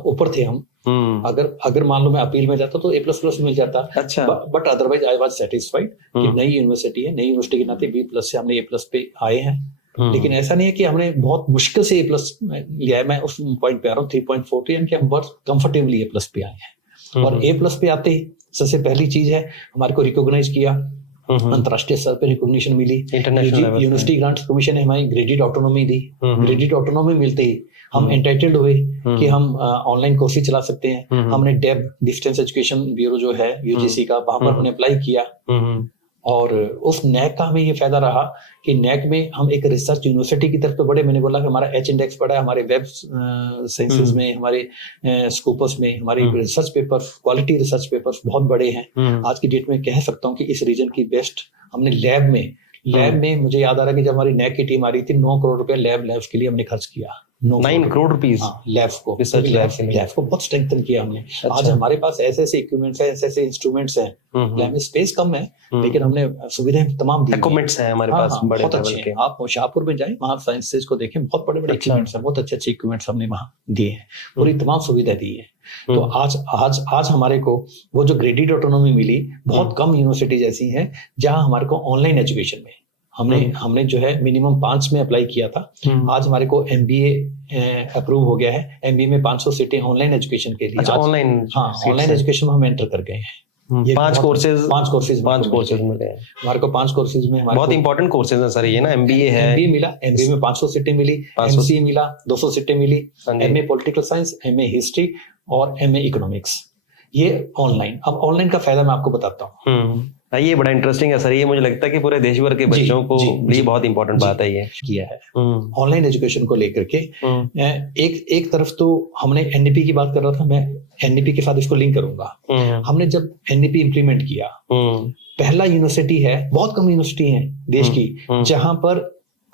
ऊपर थे हम। अगर मान लो मैं अपील में जाता तो A++ मिल जाता। But otherwise I was satisfied कि नई यूनिवर्सिटी है, नई यूनिवर्सिटी के नाते B+ से हमने A+ पे आए हैं। लेकिन ऐसा नहीं है कि हमने बहुत मुश्किल से A+ लिया है। मैं उस पॉइंट पे आ रहा हूँ 3.42, यानी कि हम बहुत कंफर्टेबली A+ पे आए हैं। और A+ पे आते ही सबसे पहली चीज है, हमारे को रिकॉग्नाइज किया, अंतरराष्ट्रीय स्तर पे रिकॉग्निशन मिली। यूनिवर्सिटी ग्रांट्स कमीशन ने हमारी ग्रेडेड ऑटोनॉमी दी। ग्रेडेड ऑटोनॉमी मिलते ही हम एंटाइटल्ड हुए कि हम ऑनलाइन कोर्सेज चला सकते हैं। हमने डेब, डिस्टेंस एजुकेशन ब्यूरो जो है यूजीसी का, वहां पर हमने अप्लाई किया। और उस नैक का हमें ये फायदा रहा कि नैक में हम एक रिसर्च यूनिवर्सिटी की तरफ तो बढ़े। मैंने बोला कि हमारा एच इंडेक्स बढ़ा है, हमारे वेब साइंसेस में, हमारे स्कूपस में, हमारे research paper, quality research papers बहुत बड़े हैं। आज की डेट में कह सकता हूँ कि इस रीजन की बेस्ट हमने लैब में मुझे याद आ रहा है कि जब हमारी नैक की टीम आ रही थी, 9 करोड़ रुपए लैब्स के लिए हमने खर्च किया। 9 करोड़ रुपीस लैब्स को, रिसर्च लैब्स को बहुत स्ट्रेंथन किया हमने। आज हमारे पास ऐसे इक्विपमेंट्स हैं, ऐसे इंस्ट्रूमेंट्स हैं। लैब में स्पेस कम है, लेकिन हमने सुविधाएं तमाम दी। इक्विपमेंट्स हैं हमारे पास बड़े बहुत अच्छे हैं। आप शाहपुर में जाएं, वहां साइंसेज को देखें, बहुत बड़े बड़े इक्विपमेंट्स हैं, बहुत अच्छे इक्विपमेंट्स हमने वहां दिए हैं, पूरी तमाम सुविधा दी है। तो आज हमारे को वो जो ग्रेडेड ऑटोनॉमी मिली, बहुत कम यूनिवर्सिटीज ऐसी हैं जहां हमारे को ऑनलाइन एजुकेशन में हमने जो है मिनिमम 5 में अप्लाई किया था। आज हमारे को MBA अप्रूव हो गया है। MBA में 500 सीटें ऑनलाइन एजुकेशन के लिए। ऑनलाइन एजुकेशन में हम एंटर कर गए हैं। 5 कोर्सेज मिले हमारे को। 5 कोर्सेज में बहुत इंपॉर्टेंट कोर्सेज हैं सर ये ना। MBA है, MBA मिला, MBA में 500 सीटें मिली। MCA मिला, 200 सीटें मिली। MA political science, MA history और MA इकोनॉमिक्स, ये ऑनलाइन। अब ऑनलाइन का फायदा मैं आपको बताता हूँ। ये बड़ा इंटरेस्टिंग है सर। ये मुझे लगता है कि पूरे देश भर के बच्चों को ये बहुत इंपॉर्टेंट बात है। ये किया है ऑनलाइन एजुकेशन को लेकर के। एक तरफ तो हमने NEP की बात कर रहा था, मैं NEP के साथ इसको लिंक करूंगा। हमने जब NEP इम्प्लीमेंट किया, पहला यूनिवर्सिटी है, बहुत कम यूनिवर्सिटी है देश की, जहां पर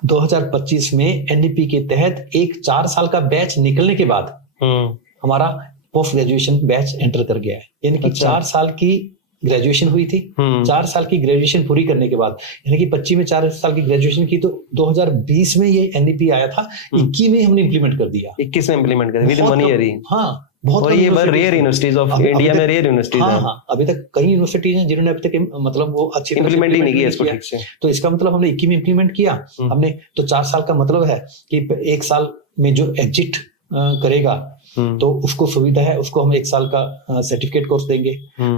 2025 में NEP के तहत एक 4 साल का बैच निकलने के बाद हमारा पोस्ट ग्रेजुएशन बैच एंटर कर गया है। यानी कि 4 साल की ग्रेजुएशन हुई थी, 4 साल की ग्रेजुएशन पूरी करने के बाद, यानी कि 25 में 4 साल की ग्रेजुएशन की, तो 2020 में ये एनईपी आया था, 21 में हमने इम्प्लीमेंट कर दिया, 21 में इम्प्लीमेंट कर विद 1 ईयर ही। हाँ, बहुत। और ये रेयर यूनिवर्सिटीज ऑफ इंडिया में रेयर यूनिवर्सिटीज है। हाँ, अभी तक कई यूनिवर्सिटीज हैं जिन्होंने अभी तक मतलब वो अच्छी इम्प्लीमेंट ही नहीं किया इसको ठीक से। तो इसका मतलब हमने 21 में इम्प्लीमेंट किया हमने, तो 4 साल का मतलब है कि 1 साल में जो एग्जिट करेगा तो उसको सुविधा है, उसको हम 1 साल का सर्टिफिकेट कोर्स देंगे,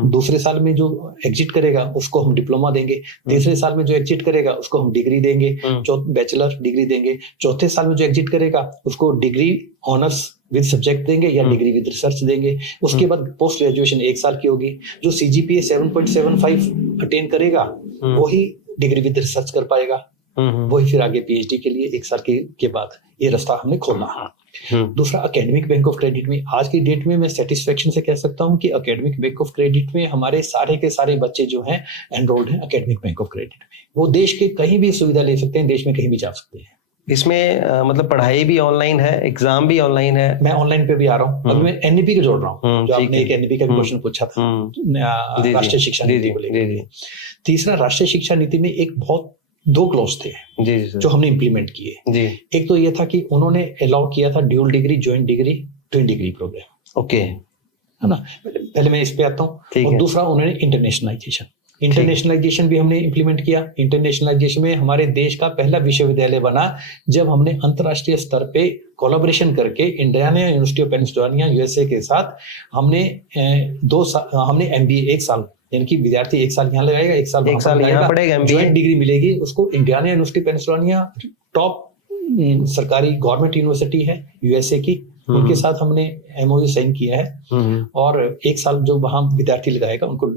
दूसरे साल में जो एग्जिट करेगा उसको हम डिप्लोमा देंगे, तीसरे साल में जो एग्जिट करेगा उसको हम डिग्री देंगे, बैचलर डिग्री देंगे, चौथे साल में जो एग्जिट करेगा उसको डिग्री ऑनर्स विद सब्जेक्ट देंगे या डिग्री विद रिसर्च देंगे। उसके बाद पोस्ट ग्रेजुएशन 1 साल की होगी, जो CGPA 7.75 अटेन करेगा वही डिग्री विद रिसर्च कर पाएगा, वही फिर आगे PhD के लिए 1 साल के बाद ये रास्ता हमने खोलना। दूसरा, एकेडमिक बैंक ऑफ क्रेडिट में आज की डेट में मैं सेटिस्फेक्शन से कह सकता हूं कि एकेडमिक बैंक ऑफ क्रेडिट में हमारे सारे के सारे बच्चे जो हैं एनरोल्ड हैं एकेडमिक बैंक ऑफ क्रेडिट में। वो देश के कहीं भी सुविधा ले सकते हैं, देश में कहीं भी जा सकते हैं। इसमें मतलब पढ़ाई भी ऑनलाइन है, एग्जाम भी ऑनलाइन है। मैं ऑनलाइन पे भी आ रहा हूँ, अभी मैं NEP को जोड़ रहा हूँ, जो आपने एक NEP का क्वेश्चन पूछा था राष्ट्रीय शिक्षा नीति को लेकर। तीसरा, राष्ट्रीय शिक्षा नीति में एक बहुत 2 क्लॉज थे जो हमने इम्प्लीमेंट किए। एक तो ये था कि उन्होंने अलाउ किया था dual degree, joint degree, twin degree programme. Okay, है ना, पहले मैं इस पे आता हूँ। और दूसरा, उन्होंने इंटरनेशनलाइजेशन भी हमने इम्प्लीमेंट किया। इंटरनेशनलाइजेशन में हमारे देश का पहला विश्वविद्यालय बना जब हमने अंतर्राष्ट्रीय स्तर पे कोलैबोरेशन करके Indiana university of Pennsylvania USA के साथ हमने हमने MBA 1 साल, यानी कि विद्यार्थी 1 साल यहाँ लगाएगा, 1 साल यहाँ पढ़ेगा, ज्वाइंट डिग्री मिलेगी उसको। इंडियाना यूनिवर्सिटी पेंसिल्वेनिया टॉप सरकारी गवर्नमेंट यूनिवर्सिटी है USA की, उनके साथ हमने MOU साइन किया है। और 1 साल जो वहां विद्यार्थी लगाएगा उनको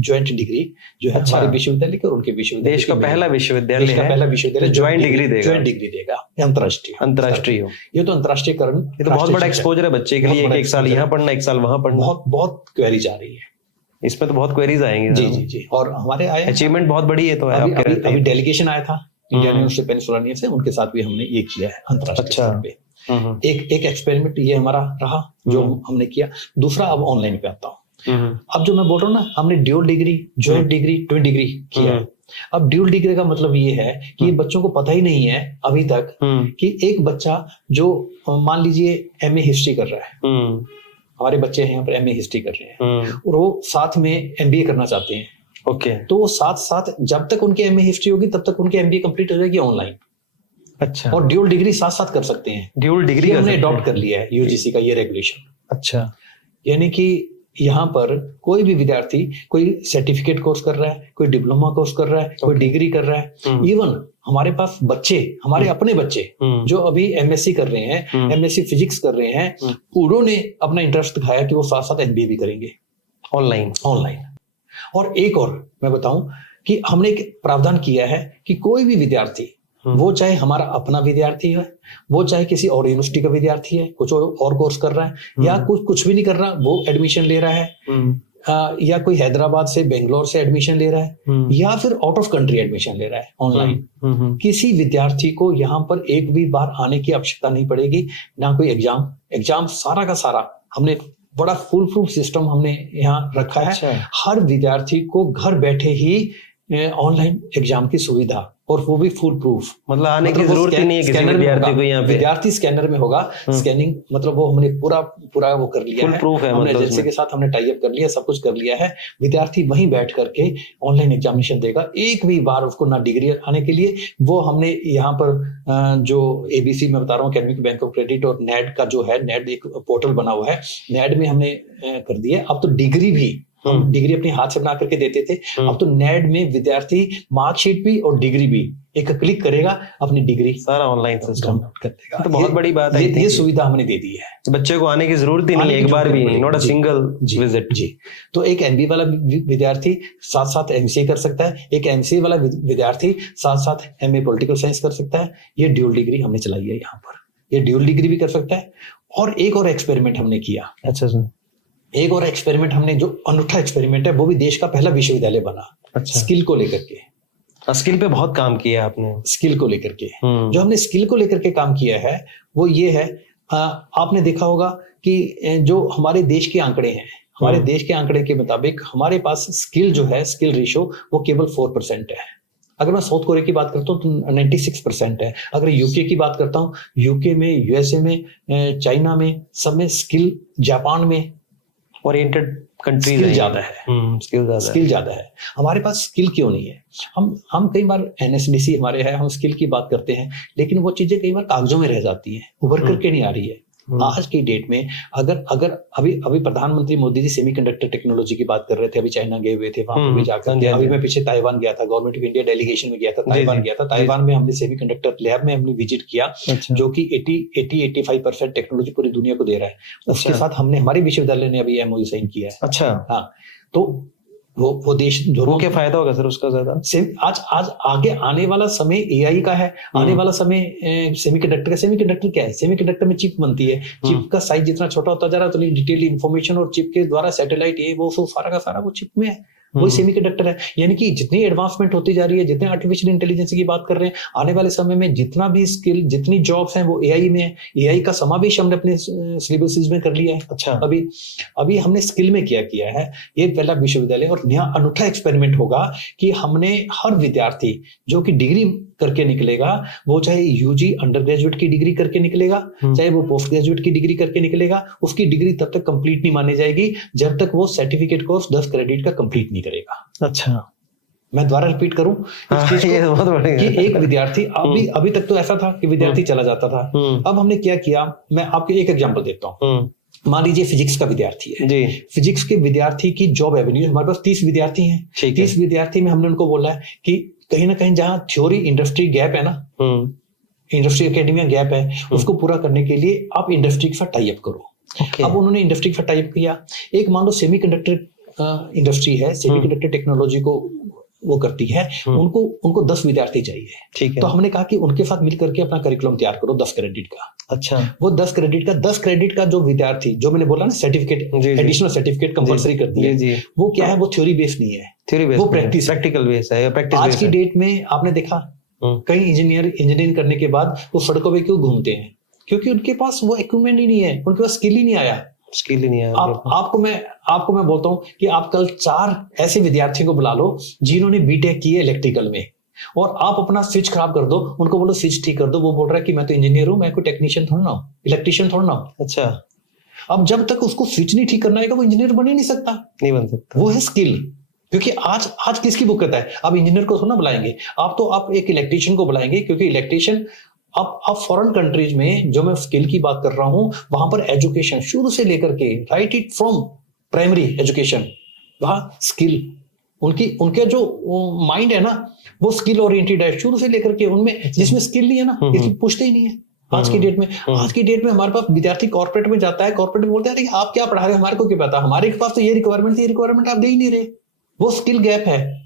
ज्वाइंट डिग्री जो है हमारे विश्वविद्यालय के और उनके विश्वविद्यालय, देश का पहला विश्वविद्यालय ज्वाइंट डिग्री देगा अंतर्राष्ट्रीय। ये तो अंतर्राष्ट्रीयकरण, ये तो बहुत बड़ा एक्सपोजर है बच्चे के लिए, 1 साल यहाँ पढ़ना, 1 साल वहां पढ़ना। बहुत क्वेरीज आ रही है इसमें, तो बहुत क्वेरीज आएंगी। जी। और हमारे आए अचीवमेंट बहुत बड़ी है। तो अभी डेलीगेशन आया था इंडियन यूनिवर्सिटी पेंसिल्वेनिया से, उनके साथ भी हमने ये किया है अंतर्राष्ट्रीय स्तर पे। एक एक्सपेरिमेंट ये हमारा रहा जो हमने किया। दूसरा, अब ऑनलाइन पे आता हूँ। अब जो मैं बोल रहा हूँ ना, हमने dual degree, joint degree, twin degree किया है। अब ड्यूल डिग्री का मतलब ये है कि बच्चों को पता ही नहीं है अभी तक कि एक बच्चा जो मान लीजिए MA हिस्ट्री कर रहा है, हमारे बच्चे हैं यहाँ पर MA हिस्ट्री कर रहे हैं और वो साथ में MBA करना चाहते हैं। ओके, तो वो साथ जब तक उनकी MA हिस्ट्री होगी तब तक उनकी MBA कंप्लीट हो जाएगी ऑनलाइन। अच्छा, और ड्यूल डिग्री साथ कर सकते हैं। ड्यूल डिग्री हमने अडॉप्ट कर लिया है UGC का ये रेगुलेशन। अच्छा, यानी कि यहाँ पर कोई भी विद्यार्थी कोई सर्टिफिकेट कोर्स कर रहा है, कोई डिप्लोमा कोर्स कर रहा है, कोई डिग्री कर रहा है। इवन हमारे पास बच्चे, हमारे अपने बच्चे जो अभी MSc कर रहे हैं, MSc फिजिक्स कर रहे हैं, उन्होंने अपना इंटरेस्ट दिखाया कि वो साथ MBA भी करेंगे ऑनलाइन। और एक और मैं बताऊं कि हमने एक प्रावधान किया है कि कोई भी विद्यार्थी, वो चाहे हमारा अपना विद्यार्थी है, वो चाहे किसी और यूनिवर्सिटी का विद्यार्थी है, कुछ और कोर्स कर रहा है या कुछ भी नहीं कर रहा, वो एडमिशन ले रहा है, या कोई हैदराबाद से, बेंगलोर से एडमिशन ले रहा है, या फिर आउट ऑफ कंट्री एडमिशन ले रहा है ऑनलाइन, किसी विद्यार्थी को यहाँ पर एक भी बार आने की आवश्यकता नहीं पड़ेगी, ना कोई एग्जाम सारा का सारा हमने बड़ा फुल प्रूफ सिस्टम हमने यहाँ रखा है। हर विद्यार्थी को घर बैठे ही ऑनलाइन एग्जाम की सुविधा, और वो भी फुल प्रूफ, मतलब आने की जरूरत ही नहीं है किसी विद्यार्थी को यहाँ पे। विद्यार्थी स्कैनर में होगा, स्कैनिंग मतलब वो हमने पूरा वो कर लिया है, प्रूफ है, हमने एजेंसी के साथ हमने टाई अप कर लिया, सब कुछ कर लिया है। विद्यार्थी वहीं बैठ करके ऑनलाइन एग्जामिनेशन देगा। एक भी बार उसको ना डिग्री आने के लिए, वो हमने यहाँ पर जो ABC में बता रहा हूँ, एकेडमिक बैंक ऑफ क्रेडिट और NAD का जो है, NAD एक पोर्टल बना हुआ है, NAD में हमने कर दिया। अब तो डिग्री भी हम डिग्री अपने हाथ से बना करके देते थे, अब तो NAD में विद्यार्थी मार्कशीट भी और डिग्री भी एक क्लिक करेगा, अपनी डिग्री सारा ऑनलाइन सिस्टम कर देगा। तो बहुत बड़ी बात है, ये सुविधा हमने दे दी है। बच्चे को आने की जरूरत ही नहीं है, एक बार भी, नॉट अ सिंगल विजिट। जी, तो एक MBA वाला विद्यार्थी साथ MCA कर सकता है, एक MCA वाला विद्यार्थी साथ MA पॉलिटिकल साइंस कर सकता है। ये ड्यूल डिग्री हमने चलाई है यहाँ पर, ये ड्यूल डिग्री भी कर सकता है। और एक और एक्सपेरिमेंट हमने किया। अच्छा सर, एक और एक्सपेरिमेंट हमने, जो अनूठा एक्सपेरिमेंट है, वो भी देश का पहला विश्वविद्यालय बना। अच्छा, स्किल को लेकर के। स्किल पे बहुत काम किया आपने। स्किल को लेकर के जो हमने स्किल को लेकर के काम किया है वो ये है, आपने देखा होगा कि जो हमारे देश के आंकड़े हैं, हमारे देश के आंकड़े के मुताबिक हमारे पास स्किल जो है, स्किल रेशियो वो केवल 4% है। अगर मैं साउथ कोरिया की बात करता हूँ तो 96% है। अगर यूके की बात करता हूँ, यूके में, यूएसए में, चाइना में, सब में स्किल, जापान में ओरिएंटेड कंट्रीज स्किल ज्यादा है। स्किल ज्यादा है। हमारे पास स्किल क्यों नहीं है? हम कई बार एनएसडीसी हमारे है, हम स्किल की बात करते हैं, लेकिन वो चीजें कई बार कागजों में रह जाती है, उभर करके नहीं आ रही है। आज की डेट में अगर अभी प्रधानमंत्री मोदी जी सेमीकंडक्टर टेक्नोलॉजी की बात कर रहे थे, अभी चाइना गए हुए थे, वहां पर भी जाकर अभी मैं पीछे ताइवान गया था, गवर्नमेंट ऑफ इंडिया डेलीगेशन में गया था, ताइवान गया था। ताइवान में हमने सेमीकंडक्टर लैब में हमने विजिट किया, जो कि 80-85% टेक्नोलॉजी पूरी दुनिया को दे रहा है। उसके साथ हमने, हमारे विश्वविद्यालय ने अभी एमओयू साइन किया है। अच्छा, हाँ, तो वो देश वो क्या फायदा होगा सर उसका ज्यादा? आज आगे आने वाला समय एआई का है, आने वाला समय सेमीकंडक्टर का। सेमीकंडक्टर क्या है? सेमीकंडक्टर में चिप बनती है, चिप का साइज जितना छोटा होता जा रहा है तो डिटेल इंफॉर्मेशन और चिप के द्वारा सैटेलाइट ये वो सारा का सारा वो चिप में है, वही सेमीकंडक्टर है। यानी कि जितनी एडवांसमेंट होती जा रही है, जितने आर्टिफिशियल इंटेलिजेंस की बात कर रहे हैं, आने वाले समय में जितना भी स्किल, जितनी जॉब्स हैं वो एआई में है। एआई का समावेश हमने अपने सिलेबसेस में कर लिया है। अच्छा, अभी हमने स्किल में किया है। ये पहला विश्वविद्यालय और नया अनूठा एक्सपेरिमेंट होगा कि हमने हर विद्यार्थी जो कि डिग्री करके निकलेगा, वो चाहे यूजी अंडर ग्रेजुएट की डिग्री करके निकलेगा, चाहे वो पोस्ट ग्रेजुएट की डिग्री करके निकलेगा, उसकी डिग्री तब तक कंप्लीट नहीं मानी जाएगी जब तक वो सर्टिफिकेट कोर्स 10 क्रेडिट का कंप्लीट नहीं करेगा। अच्छा, मैं दोबारा रिपीट करूं ये बहुत बढ़िया कि एक विद्यार्थी अभी तक तो ऐसा था कि विद्यार्थी चला जाता था। अब हमने क्या किया, मैं आपको एक एग्जांपल देता हूं। मान लीजिए फिजिक्स का विद्यार्थी है जी। फिजिक्स के विद्यार्थी की जॉब एवेन्यू, हमारे पास 30 विद्यार्थी हैं। 30 विद्यार्थी में हमने उनको बोला है कि कहीं ना कहीं जहां थ्योरी इंडस्ट्री गैप है ना, इंडस्ट्री एकेडमिया गैप है, उसको पूरा करने के लिए आप इंडस्ट्री के साथ टाई अप करो। अब उन्होंने इंडस्ट्री के साथ टाई अप किया। एक मान लो सेमीकंडक्टर इंडस्ट्री है, सेमीकंडक्टर टेक्नोलॉजी को वो करती है, उनको 10 विद्यार्थी चाहिए। ठीक है, तो हमने कहा कि उनके साथ मिलकर के अपना करिकुलम तैयार करो 10 क्रेडिट का। अच्छा, वो 10 क्रेडिट का जो विद्यार्थी, जो मैंने बोला ना सर्टिफिकेट, एडिशनल सर्टिफिकेट कंपलसरी कर दिया है, वो क्या है, वो थ्योरी बेस्ड नहीं है, वो प्रैक्टिकल बेस है। आज की डेट में आपने देखा कई इंजीनियरिंग करने के बाद वो सड़कों पे क्यों घूमते हैं? क्योंकि उनके पास वो इक्विपमेंट ही नहीं है, उनके पास स्किल ही नहीं आया। आपको मैं बोलता हूं कि आप कल 4 ऐसे विद्यार्थियों को बुला लो जिन्होंने बीटेक की है इलेक्ट्रिकल में, और आप अपना स्विच खराब कर दो, उनको बोलो स्विच ठीक कर दो, वो बोल रहा है कि मैं तो इंजीनियर हूं, मैं कोई टेक्नीशियन थोड़ा ना हूं, इलेक्ट्रिशियन थोड़ा ना हूं। अच्छा, अब जब तक उसको स्विच नहीं ठीक करना आएगा वो इंजीनियर बन ही नहीं सकता, नहीं बन सकता। वो है स्किल। क्योंकि आज किसकी बुकत है? आप इंजीनियर को थोड़ा बुलाएंगे, आप एक इलेक्ट्रिशियन को बुलाएंगे, क्योंकि इलेक्ट्रिशियन अब फॉरेन कंट्रीज में, जो मैं स्किल की बात कर रहा हूं, वहां पर एजुकेशन शुरू से लेकर के, right it from primary education, वहां स्किल, उनके जो माइंड है ना, वो स्किल ओरिएंटेड है शुरू से लेकर के। उनमें जिसमें स्किल नहीं है ना, इसकी पूछते ही नहीं है। आज की डेट में हमारे पास विद्यार्थी कॉर्पोरेट में जाता है, कॉर्पोरेट में बोलते हैं आप क्या पढ़ा रहे, हमारे को क्या पता, हमारे पास तो ये रिक्वायरमेंट आप दे ही नहीं रहे। वो स्किल गैप है।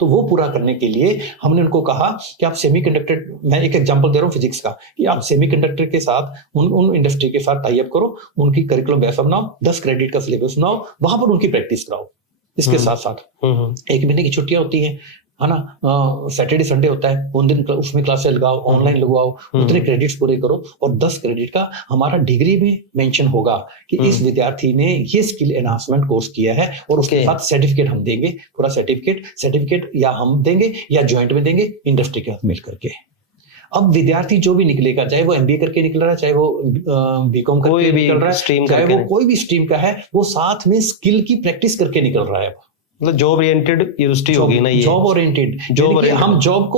तो वो पूरा करने के लिए हमने उनको कहा कि आप सेमीकंडक्टर, मैं एक एग्जांपल दे रहा हूँ फिजिक्स का, कि आप सेमीकंडक्टर के साथ उन इंडस्ट्री के साथ टाई अप करो, उनकी करिकुलम वैसा बनाओ, 10 क्रेडिट का सिलेबस बनाओ, वहां पर उनकी प्रैक्टिस कराओ। इसके साथ साथ 1 महीने की छुट्टियां होती हैं, है ना, सैटरडे संडे होता है, उन दिन उसमें क्लासेस लगाओ, ऑनलाइन लगवाओ, उतने क्रेडिट्स पूरे करो, और 10 क्रेडिट का हमारा डिग्री में मेंशन होगा कि इस विद्यार्थी ने ये स्किल एनहांसमेंट कोर्स किया है, और उसके साथ सर्टिफिकेट हम देंगे, पूरा सर्टिफिकेट या हम देंगे या ज्वाइंट में देंगे इंडस्ट्री के साथ मिल करके। अब विद्यार्थी जो भी निकलेगा, चाहे वो एमबीए करके निकल रहा है, चाहे वो बीकॉम करके निकल रहा है, चाहे वो कोई भी स्ट्रीम का है, वो साथ में स्किल की प्रैक्टिस करके निकल रहा है। मतलब जॉब ओरिएंटेड यूनिवर्सिटी होगी ना ये, जॉब ओरिएंटेड। हम जॉब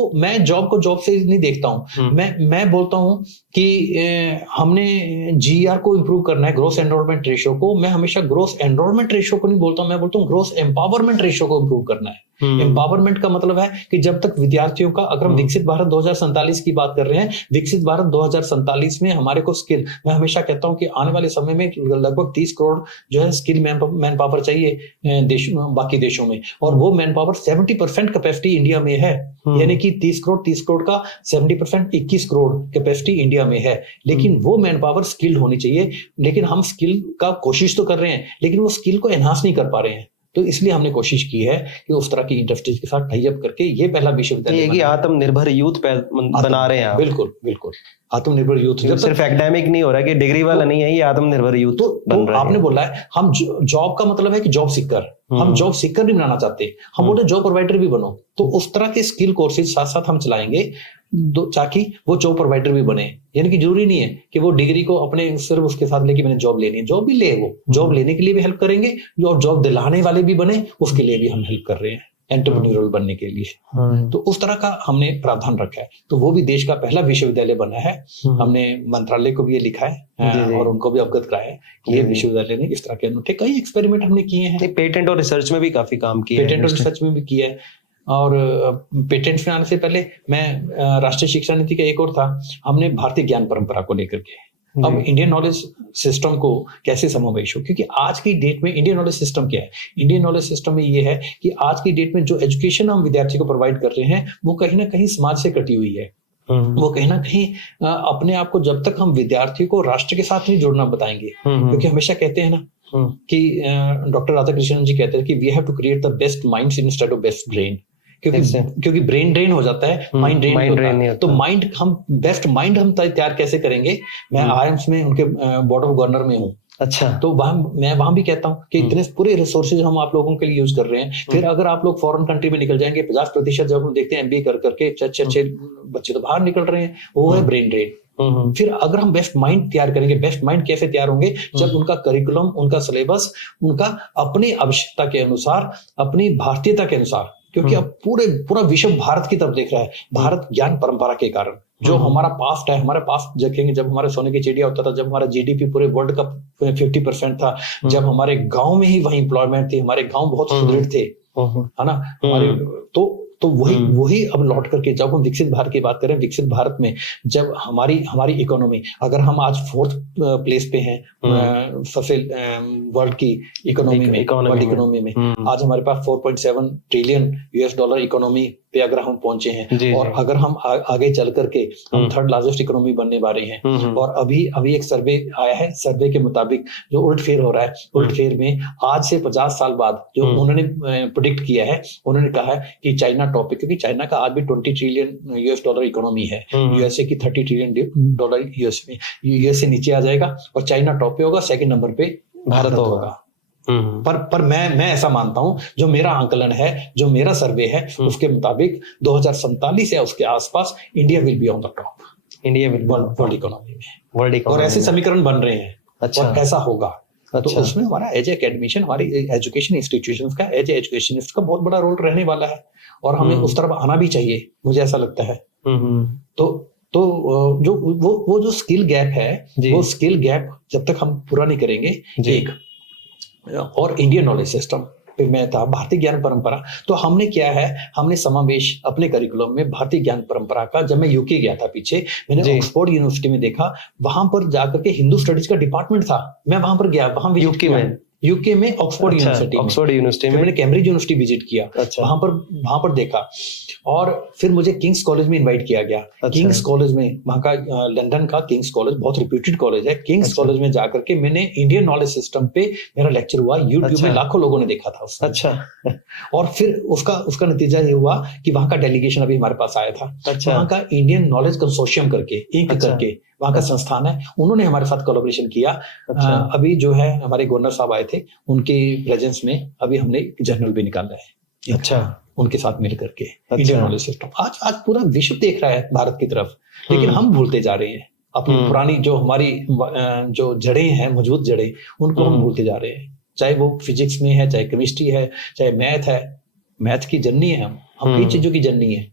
को जॉब से नहीं देखता हूं, मैं बोलता हूं कि हमने जीआर को इंप्रूव करना है, ग्रोस एनरोलमेंट रेशियो को। मैं हमेशा ग्रोस एनरोलमेंट रेशियो को नहीं बोलता हूं, मैं बोलता हूं ग्रोस एम्पावरमेंट रेशियो को इंप्रूव करना है। एम्पावरमेंट का मतलब है कि जब तक विद्यार्थियों का, अगर हम विकसित भारत 2047 की बात कर रहे हैं, विकसित भारत 2047 में हमारे को स्किल, मैं हमेशा कहता हूं कि आने वाले समय में लगभग 30 करोड़ जो है स्किल मैन पावर चाहिए बाकी देशों में, और वो मैन पावर 70% कैपेसिटी इंडिया में है। यानी कि 30 करोड़ का 70% 21 करोड़ कैपेसिटी इंडिया में है। लेकिन वो मैन पावर स्किल्ड होनी चाहिए, लेकिन हम स्किल का कोशिश तो कर रहे हैं, लेकिन वो स्किल को एनहांस नहीं कर पा रहे हैं। तो इसलिए हमने कोशिश की है कि उस तरह की इंडस्ट्रीज के साथ टाई अप करके ये पहला विश्वविद्यालय कि आत्मनिर्भर यूथ बना रहे हैं आप। बिल्कुल बिल्कुल, आत्मनिर्भर यूथ। जब सिर्फ एकेडमिक नहीं हो रहा कि डिग्री वाला नहीं है, ये आत्मनिर्भर यूथ बन रहा है। आपने बोला है हम जॉब का मतलब है कि जॉब सीकर, हम जॉब सीकर नहीं बनाना चाहते, हम बोलते जॉब प्रोवाइडर भी बनो। तो उस तरह के स्किल कोर्सेज साथ साथ हम चलाएंगे ताकि वो जॉब प्रोवाइडर भी बने। यानी कि जरूरी नहीं है कि वो डिग्री को अपने सिर्फ उसके साथ लेके मैंने जॉब लेनी है, जॉब भी ले, वो जॉब लेने के लिए भी हेल्प करेंगे, और जॉब दिलाने वाले भी बने उसके लिए भी हम हेल्प कर रहे हैं, एंटरप्रेन्योरल बनने के लिए। तो उस तरह का हमने प्रावधान रखा है। तो वो भी देश का पहला विश्वविद्यालय बना है। हमने मंत्रालय को भी ये लिखा है और उनको भी अवगत कराया है कि ये विश्वविद्यालय ने इस तरह के अनूठे कई एक्सपेरिमेंट हमने किए हैं। पेटेंट और रिसर्च में भी काफी काम किया है। पेटेंट और रिसर्च में भी किया है। और पेटेंट में आने से पहले मैं राष्ट्रीय शिक्षा नीति का एक और था, हमने भारतीय ज्ञान परंपरा को लेकर के अब इंडियन नॉलेज सिस्टम को कैसे समावेश हो, क्योंकि आज की डेट में इंडियन नॉलेज सिस्टम क्या है? इंडियन नॉलेज सिस्टम में ये है कि आज की डेट में जो एजुकेशन हम विद्यार्थी को प्रोवाइड कर रहे हैं वो कहीं ना कहीं समाज से कटी हुई है। वो कहीं ना कहीं अपने आप को जब तक हम विद्यार्थी को राष्ट्र के साथ नहीं जोड़ना बताएंगे, क्योंकि हमेशा कहते हैं ना कि डॉक्टर राधाकृष्णन जी कहते हैं कि we have to create the best minds instead of best brain, क्योंकि ब्रेन ड्रेन हो जाता है, माइंड ड्रेन नहीं होता। तो माइंड हम बेस्ट माइंड हम तैयार कैसे करेंगे? मैं आईएम्स में उनके बोर्ड ऑफ गवर्नर में हूँ। अच्छा, तो मैं वहां भी कहता हूँ कि इतने पूरे रिसोर्सेज हम आप लोगों के लिए यूज कर रहे हैं, फिर अगर आप लोग फॉरेन कंट्री में निकल जाएंगे 50% जब हम देखते हैं एमबीए कर करके अच्छे बच्चे तो बाहर निकल रहे हैं, वो है ब्रेन ड्रेन। फिर अगर हम बेस्ट माइंड तैयार करेंगे, बेस्ट माइंड कैसे तैयार होंगे? जब उनका करिकुलम, उनका सिलेबस, उनका अपनी आवश्यकता के अनुसार, अपनी भारतीयता के अनुसार, क्योंकि अब पूरा विश्व भारत की तरफ देख रहा है, भारत ज्ञान परंपरा के कारण। जो हमारा पास्ट है, हमारे पास्ट देखेंगे जब हमारे सोने की चिड़िया होता था, जब हमारा जीडीपी पूरे वर्ल्ड का 50% था, जब हमारे गांव में ही वही एम्प्लॉयमेंट थी, हमारे गांव बहुत सुदृढ़ थे, है ना हमारे। तो वही अब लौट करके जब हम विकसित भारत की बात करें, विकसित भारत में जब हमारी इकोनॉमी, अगर हम आज 4th प्लेस पे हैं सबसे वर्ल्ड की इकोनॉमी में, आज हमारे पास 4.7 ट्रिलियन यूएस डॉलर इकोनॉमी पे अगर हम पहुंचे हैं, और अगर हम आगे चल करके हम 3rd लार्जेस्ट इकोनॉमी बनने वाले हैं। और अभी एक सर्वे आया है, सर्वे के मुताबिक जो उल्टफेर हो रहा है, उल्टफेर में आज से 50 साल बाद जो उन्होंने प्रेडिक्ट किया है, उन्होंने कहा है कि चाइना टॉप है, क्योंकि चाइना का आज भी 20 ट्रिलियन यूएस डॉलर इकोनॉमी है, यूएसए की 30 ट्रिलियन डॉलर यूएसए नीचे आ जाएगा और चाइना टॉप पे होगा, 2nd नंबर पे भारत होगा। पर मैं ऐसा मानता हूं, जो मेरा आंकलन है, जो मेरा सर्वे है, उसके मुताबिक 2047 या उसके आसपास India will be on the top, India will world economy में, और ऐसे समीकरण बन रहे हैं। अच्छा, और ऐसा होगा। तो उसमें हमारा एज एकेडमिशियन, हमारी एजुकेशन इंस्टीट्यूशंस का, एज एजुकेशनिस्ट का बहुत बड़ा रोल रहने वाला है, और हमें उस तरफ आना भी चाहिए, मुझे ऐसा लगता है। तो जो वो जो स्किल गैप है, वो स्किल गैप जब तक हम पूरा नहीं करेंगे, एक और इंडियन नॉलेज सिस्टम पे मैं था, भारतीय ज्ञान परंपरा, तो हमने क्या है, हमने समावेश अपने करिकुलम में भारतीय ज्ञान परंपरा का, जब मैं यूके गया था पीछे, मैंने ऑक्सफोर्ड यूनिवर्सिटी में देखा, वहां पर जाकर के हिंदू स्टडीज का डिपार्टमेंट था, मैं वहां पर गया, वहां यूके में ऑक्सफोर्ड यूनिवर्सिटी में मैंने कैम्ब्रिज यूनिवर्सिटी विजिट किया। अच्छा। वहां पर देखा, और फिर मुझे किंग्स कॉलेज में इनवाइट किया गया। अच्छा। किंग्स कॉलेज में, वहां का लंदन का किंग्स कॉलेज बहुत रिप्यूटेड कॉलेज है। किंग्स कॉलेज में जाकर के मैंने इंडियन नॉलेज सिस्टम पे मेरा लेक्चर हुआ, यूट्यूब में लाखों लोगों ने देखा था उसमें। अच्छा। और फिर उसका नतीजा ये हुआ कि वहां का डेलीगेशन अभी हमारे पास आया था। अच्छा। वहां का इंडियन नॉलेज कंसोर्शियम करके, इंक करके वहां का संस्थान है, उन्होंने हमारे साथ कोलैबोरेशन किया। अच्छा। अभी जो है हमारे गवर्नर साहब आए थे, उनकी प्रेजेंस में अभी हमने जर्नल भी निकाला है। अच्छा, उनके साथ मिल करके। अच्छा। इंडियन नॉलेज सिस्टम आज पूरा विश्व देख रहा है भारत की तरफ, लेकिन हम भूलते जा रहे हैं अपनी पुरानी जो हमारी जो जड़ें हैं, मजबूत जड़ें, उनको हम भूलते जा रहे हैं। चाहे वो फिजिक्स में है, चाहे केमिस्ट्री है, चाहे मैथ है, मैथ की जननी है, हम कई चीजों की जननी है।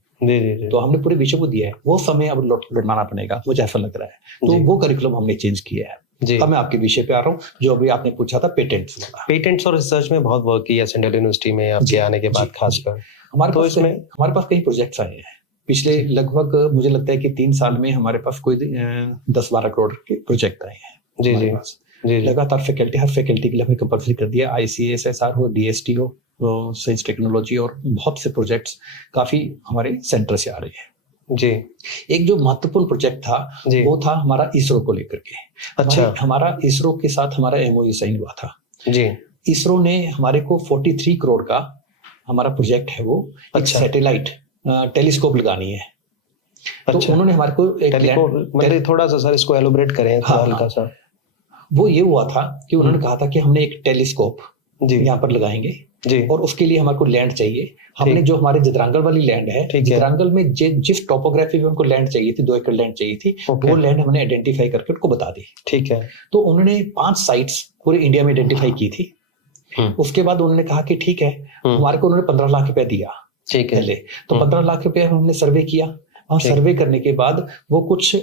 तो हमने पूरे विश्व को दिया है, वो समय अब लौटाना पड़ेगा, मुझे ऐसा लग रहा है। तो वो करिकुलम हमने चेंज किया है। अब मैं आपके विषय पे आ रहा हूँ, जो अभी आपने पूछा था पेटेंट्स और रिसर्च में बहुत वर्क किया सेंट्रल यूनिवर्सिटी में आपके आने के बाद, खासकर हमारे पास कई प्रोजेक्ट्स आए हैं पिछले लगभग, मुझे लगता है कि 3 साल में हमारे पास कोई 10-12 करोड़ के प्रोजेक्ट आए हैं। जी, लगातार हर फैकल्टी के लिए हमने कंपल्सरी कर दिया, ICSSR हो, DST हो, साइंस टेक्नोलॉजी, और बहुत से प्रोजेक्ट्स काफी हमारे सेंटर से आ रहे हैं। जी, एक जो महत्वपूर्ण प्रोजेक्ट था वो था हमारा इसरो को लेकर के। अच्छा, हमारा इसरो के साथ हमारा MOU साइन हुआ था। जी, इसरो ने हमारे को 43 करोड़ का हमारा प्रोजेक्ट है, वो एक अच्छा। सैटेलाइट टेलीस्कोप लगानी है। तो अच्छा। उन्होंने हमारे को एक मतलब थोड़ा सा सर इसको एलोबरेट करें थोड़ा हाँ, हल्का सा। वो ये हुआ था कि उन्होंने कहा था कि हमने एक टेलीस्कोप जी यहाँ पर लगाएंगे जी और उसके लिए हमारे को लैंड चाहिए। हमने जो हमारे जदरांगल वाली लैंड है, ठीक है। जदरांगल में जिस टोपोग्राफी में उनको लैंड चाहिए थी, 2 एकड़ लैंड चाहिए थी, ओके। वो लैंड हमने आइडेंटिफाई करके उनको बता दी। ठीक है। तो उन्होंने 5 साइट्स पूरे इंडिया में आइडेंटिफाई की थी। उसके बाद उन्होंने कहा कि ठीक है, हमारे को उन्होंने 15 लाख रुपया दिया ठीक है। पहले। तो 15 लाख रुपए हमने सर्वे किया और सर्वे करने के बाद वो कुछ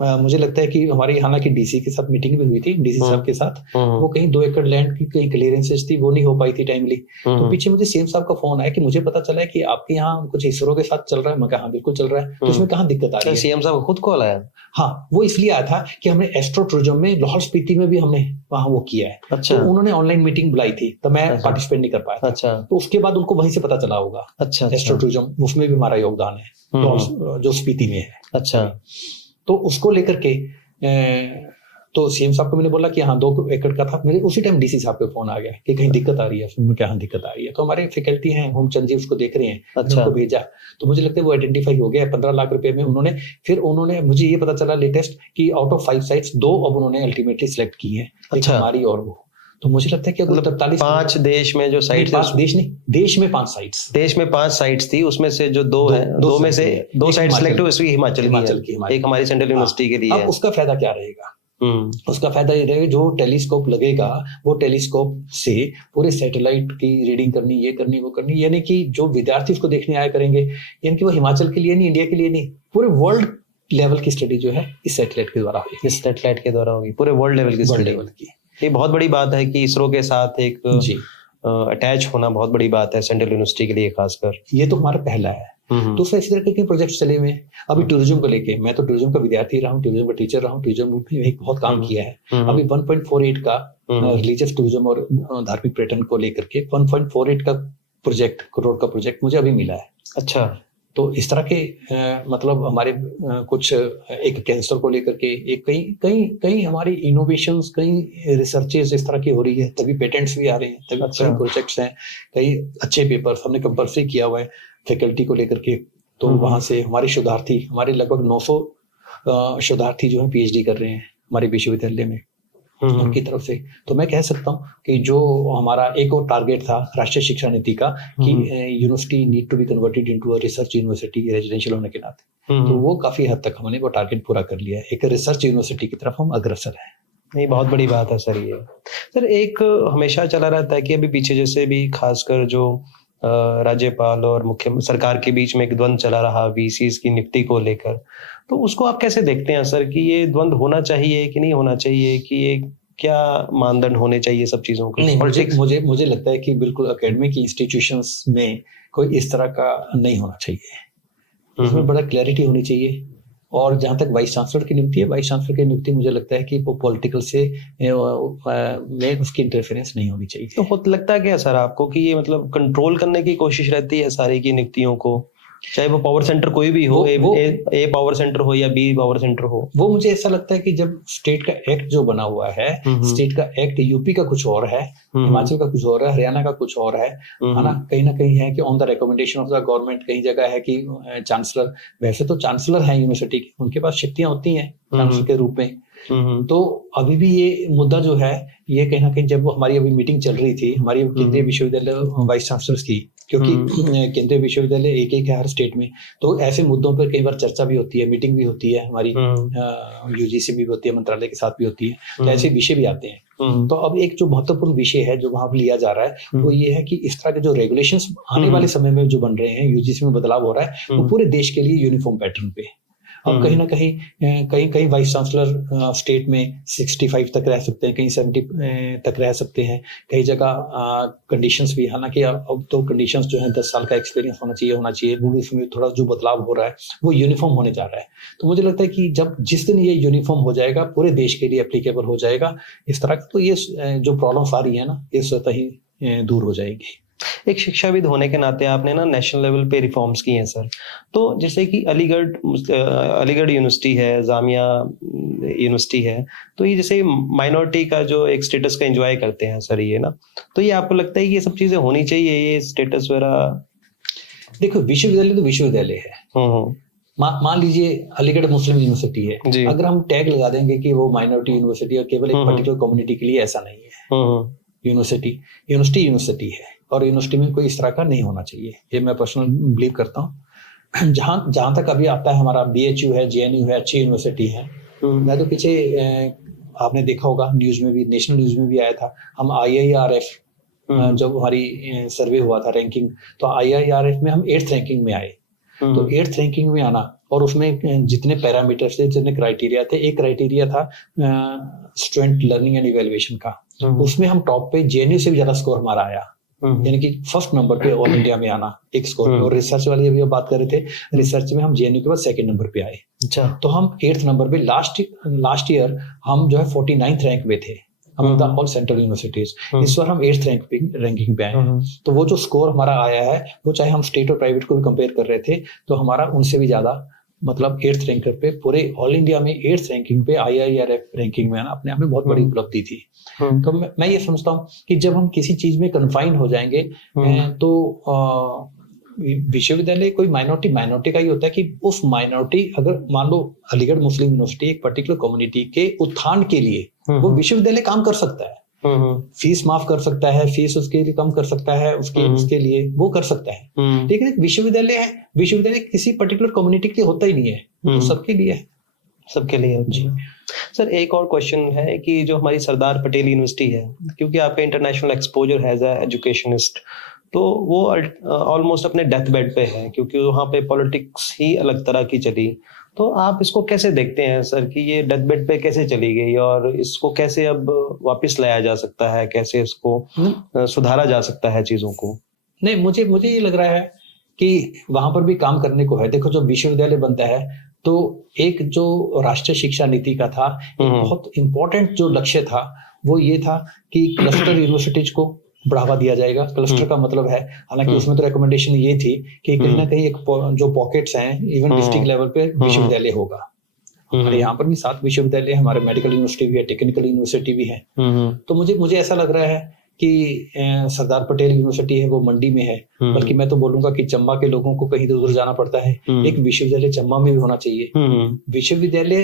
मुझे लगता है कि हमारी हालांकि डीसी के साथ मीटिंग भी हुई थी, डीसी साहब के साथ, वो कहीं 2 एकड़ लैंड की कहीं क्लियरेंसेस थी, वो नहीं हो पाई थी टाइमली। तो पीछे मुझे सीएम साहब का फोन आया कि मुझे पता चला है कि आपके यहाँ कुछ इसरो के साथ चल रहा है। मैं कहा हाँ बिल्कुल चल रहा है। तो इसमें कहाँ दिक्कत आ रही है? सीएम साहब खुद कॉल आया? हाँ, वो इसलिए आया था कि हमने एस्ट्रो टूरिज्म में लाहौल स्पीति में भी हमने वहाँ वो किया है। अच्छा। तो उन्होंने ऑनलाइन मीटिंग बुलाई थी, तो मैं अच्छा। पार्टिसिपेट नहीं कर पाया था। अच्छा। तो उसके बाद उनको वहीं से पता चला होगा। अच्छा। एस्ट्रो टूरिज्म उसमें भी हमारा योगदान है, तो जो स्पीति में है। अच्छा। तो उसको लेकर के तो सीएम साहब को मैंने बोला कि हाँ 2 एकड़ का था। मेरे उसी टाइम डीसी साहब पे फोन आ गया कि कहीं दिक्कत आ रही है। उन्होंने कहा हाँ दिक्कत आ रही है। तो हमारे फैकल्टी हैं होमचंद जी, उसको देख रहे हैं। अच्छा। उनको भेजा तो मुझे लगता है वो आइडेंटिफाई हो गया 15 लाख रुपए में। उन्होंने मुझे ये पता चला लेटेस्ट कि आउट ऑफ 5 साइट्स 2 अब उन्होंने अल्टीमेटली सिलेक्ट की है, एक हमारी और वो। तो मुझे लगता है कि अगर 43 5 देश में जो साइट्स, 5 देश नहीं, देश में 5 साइट्स, देश में 5 साइट्स थी, उसमें से जो 2 है, 2 में से 2 साइट सिलेक्ट हुई, इसकी हिमाचल की है, एक हमारी सेंट्रल यूनिवर्सिटी के लिए है। अब उसका फायदा क्या रहेगा? उसका फायदा ये रहेगा, जो टेलीस्कोप लगेगा वो टेलीस्कोप से पूरे सैटेलाइट की रीडिंग करनी, ये करनी, वो करनी, यानी कि जो विद्यार्थी उसको देखने आया करेंगे, यानी कि वो हिमाचल के लिए नहीं, इंडिया के लिए नहीं, पूरे वर्ल्ड लेवल की स्टडी जो है इस सैटेलाइट के द्वारा होगी। इस सैटेलाइट के द्वारा होगी, पूरे वर्ल्ड लेवल की स्टडी। ये बहुत बड़ी बात है कि इसरो के साथ एक अटैच होना बहुत बड़ी बात है सेंट्रल यूनिवर्सिटी के लिए खासकर। ये तो हमारा पहला है। दूसरा इसी तरह के प्रोजेक्ट चले हुए हैं। अभी टूरिज्म को लेके, मैं तो टूरिज्म का विद्यार्थी रहा हूँ, टूरिज्म का टीचर रहा हूँ, टूरिज्म में बहुत काम किया है। अभी 1.48 का रिलीजियस टूरिज्म और धार्मिक पर्यटन को लेकर के 1.48 का प्रोजेक्ट, करोड़ का प्रोजेक्ट मुझे अभी मिला है। अच्छा। तो इस तरह के मतलब हमारे कुछ एक कैंसर को लेकर के एक कई हमारी इनोवेशंस, कई रिसर्चेस इस तरह की हो रही है, तभी पेटेंट्स भी आ रहे हैं, तभी कई प्रोजेक्ट्स हैं, कई अच्छे पेपर्स हमने कंपल्सरी किया हुआ है फैकल्टी को लेकर के। तो वहां से हमारे शोधार्थी, हमारे लगभग 900 शोधार्थी जो है पीएचडी कर रहे हैं हमारे विश्वविद्यालय में उनकी तरफ से। तो मैं कह सकता हूँ कि जो हमारा एक और टारगेट था राष्ट्रीय शिक्षा नीति का कि university need to be converted into a research university residential होने के नाते, तो वो काफी हद तक हमने वो टारगेट पूरा कर लिया है। एक रिसर्च यूनिवर्सिटी की तरफ हम अग्रसर हैं। नहीं, बहुत बड़ी बात है सर। ये सर एक हमेशा चला रहता है कि अभी पीछे जैसे भी खासकर जो राज्यपाल और मुख्य सरकार के बीच में एक द्वंद चला रहा वीसीज की नियुक्ति को लेकर, तो उसको आप कैसे देखते हैं सर कि ये द्वंद होना चाहिए कि नहीं होना चाहिए, कि ये क्या मानदंड होने चाहिए सब चीजों के? नहीं, मुझे लगता है कि बिल्कुल एकेडमिक इंस्टीट्यूशंस में कोई इस तरह का नहीं होना चाहिए। इसमें बड़ा क्लैरिटी होनी चाहिए। और जहां तक वाइस चांसलर की नियुक्ति है, वाइस चांसलर की नियुक्ति मुझे लगता है कि वो पॉलिटिकल से में उसकी इंटरफेरेंस नहीं होनी चाहिए। तो होता लगता है क्या सर आपको कि ये मतलब कंट्रोल करने की कोशिश रहती है सारी की नियुक्तियों को, चाहे वो पावर सेंटर कोई भी हो, ए पावर सेंटर हो या बी पावर सेंटर हो? वो मुझे ऐसा लगता है कि जब स्टेट का एक्ट जो बना हुआ है, स्टेट का एक्ट यूपी का कुछ और है, हिमाचल का कुछ और है, हरियाणा का कुछ और है ना कहीं है कि on the recommendation of the government, कहीं जगह है कि चांसलर, वैसे तो चांसलर है यूनिवर्सिटी के, उनके पास शक्तियां होती हैं चांसलर के रूप में। तो अभी भी ये मुद्दा जो है, ये कहीं ना कहीं जब हमारी अभी मीटिंग चल रही थी हमारी केंद्रीय विश्वविद्यालय वाइस चांसलर्स की, क्योंकि केंद्रीय विश्वविद्यालय एक है हर स्टेट में, तो ऐसे मुद्दों पर कई बार चर्चा भी होती है, मीटिंग भी होती है हमारी, यूजीसी भी होती है, मंत्रालय के साथ भी होती है, तो ऐसे विषय भी आते हैं। तो अब एक जो महत्वपूर्ण विषय है जो वहां पर लिया जा रहा है वो ये है कि इस तरह के जो रेगुलेशंस आने वाले समय में जो बन रहे हैं, यूजीसी में बदलाव हो रहा है, वो पूरे देश के लिए यूनिफॉर्म पैटर्न पे। अब कहीं ना कहीं वाइस चांसलर स्टेट में 65 तक रह सकते हैं, कहीं 70 तक रह सकते हैं, कई जगह कंडीशंस भी, हालांकि अब तो कंडीशंस जो है 10 साल का एक्सपीरियंस होना चाहिए, वो इसमें थोड़ा जो बदलाव हो रहा है वो यूनिफॉर्म होने जा रहा है। तो मुझे लगता है कि जब जिस दिन ये यूनिफॉर्म हो जाएगा, पूरे देश के लिए एप्लीकेबल हो जाएगा इस तरह, तो ये जो प्रॉब्लम्स आ रही है ना, ये स्वतः ही दूर हो जाएगी। एक शिक्षाविद होने के नाते आपने ना नेशनल लेवल पे रिफॉर्म्स किए हैं सर, तो जैसे कि अलीगढ़ यूनिवर्सिटी है, जामिया यूनिवर्सिटी है, तो ये जैसे माइनॉरिटी का जो एक स्टेटस का एंजॉय करते हैं सर ये ना, तो ये आपको लगता है कि ये सब चीजें होनी चाहिए, ये स्टेटस वगैरह? देखो, विश्वविद्यालय तो विश्वविद्यालय है। मान लीजिए अलीगढ़ मुस्लिम यूनिवर्सिटी है, अगर हम टैग लगा देंगे कि वो माइनॉरिटी यूनिवर्सिटी और केवल एक पर्टिकुलर कम्युनिटी के लिए, ऐसा नहीं है। यूनिवर्सिटी है और यूनिवर्सिटी में कोई इस तरह का नहीं होना चाहिए, ये मैं पर्सनल बिलीव करता हूँ। जहां तक अभी आता है हमारा BHU है, JNU है, अच्छी यूनिवर्सिटी है। मैं तो पीछे आपने देखा होगा न्यूज में भी, नेशनल न्यूज में भी आया था, हम IIRF जब हमारी सर्वे हुआ था रैंकिंग, तो IIRF में हम 8th रैंकिंग में आए। तो 8th रैंकिंग में आना, और उसमें जितने पैरामीटर्स थे, जितने क्राइटेरिया थे, एक क्राइटेरिया था स्टूडेंट लर्निंग एंड इवैल्यूएशन का, उसमें हम टॉप पे, JNU से भी ज्यादा स्कोर हमारा आया, यानी कि फर्स्ट नंबर पे ऑल इंडिया में आना एक स्कोर। और रिसर्च वाली अभी बात कर रहे थे, रिसर्च में हम JNU के बाद 2nd नंबर पे आए। अच्छा, तो हम 8th नंबर पे, लास्ट ईयर हम जो है 49th रैंक में थे among the all central universities. इस बार हम 8th रैंकिंग पे आए हैं। तो वो जो स्कोर हमारा आया है, वो चाहे हम स्टेट और प्राइवेट को भी कंपेयर कर रहे थे, तो हमारा उनसे भी ज्यादा, मतलब 8th रैंकर पे, पूरे ऑल इंडिया में 8th रैंकिंग पे IIRF रैंकिंग में आना अपने आप में बहुत बड़ी उपलब्धि थी। तो मैं ये समझता हूँ कि जब हम किसी चीज में कन्फाइन हो जाएंगे, तो विश्वविद्यालय कोई माइनॉरिटी का ही होता है कि उस माइनॉरिटी, अगर मान लो अलीगढ़ मुस्लिम यूनिवर्सिटी एक पर्टिकुलर कम्युनिटी के उत्थान के लिए वो विश्वविद्यालय काम कर सकता है, फीस माफ कर सकता है, फीस उसके लिए कम कर सकता है, उसके लिए वो कर सकता है। लेकिन एक विश्वविद्यालय है, विश्वविद्यालय किसी पर्टिकुलर कम्युनिटी के लिए होता ही नहीं है, तो सबके लिए है, सबके लिए। जी सर, एक और क्वेश्चन है कि जो हमारी सरदार पटेल यूनिवर्सिटी है, क्योंकि आपका इंटरनेशनल एक्सपोजर है एज अ एजुकेशनिस्ट, तो वो ऑलमोस्ट अपने डेथ बेड पे है, क्योंकि वहाँ पे पॉलिटिक्स ही अलग तरह की चली। तो आप इसको कैसे देखते हैं सर कि ये डेथ बेड पे कैसे चली गई, और इसको कैसे अब वापस लाया जा सकता है, कैसे इसको सुधारा जा सकता है चीजों को? नहीं, मुझे ये लग रहा है कि वहां पर भी काम करने को है। देखो, जब विश्वविद्यालय बनता है तो एक जो राष्ट्रीय शिक्षा नीति का था, एक बहुत इंपॉर्टेंट जो लक्ष्य था, वो ये था कि क्लस्टर यूनिवर्सिटीज को बढ़ावा दिया जाएगा। क्लस्टर का मतलब है, हालांकि उसमें तो रिकमेंडेशन ये थी कि कहीं ना कहीं एक जो पॉकेट्स हैं, इवन डिस्ट्रिक्ट लेवल पे विश्वविद्यालय होगा। हमारे यहाँ पर भी 7 विश्वविद्यालय, हमारे मेडिकल यूनिवर्सिटी भी है, टेक्निकल यूनिवर्सिटी भी है। तो मुझे ऐसा लग रहा है कि सरदार पटेल यूनिवर्सिटी है वो मंडी में है, बल्कि मैं तो बोलूंगा कि चंबा के लोगों को कहीं दूर जाना पड़ता है, एक विश्वविद्यालय चंबा में भी होना चाहिए। विश्वविद्यालय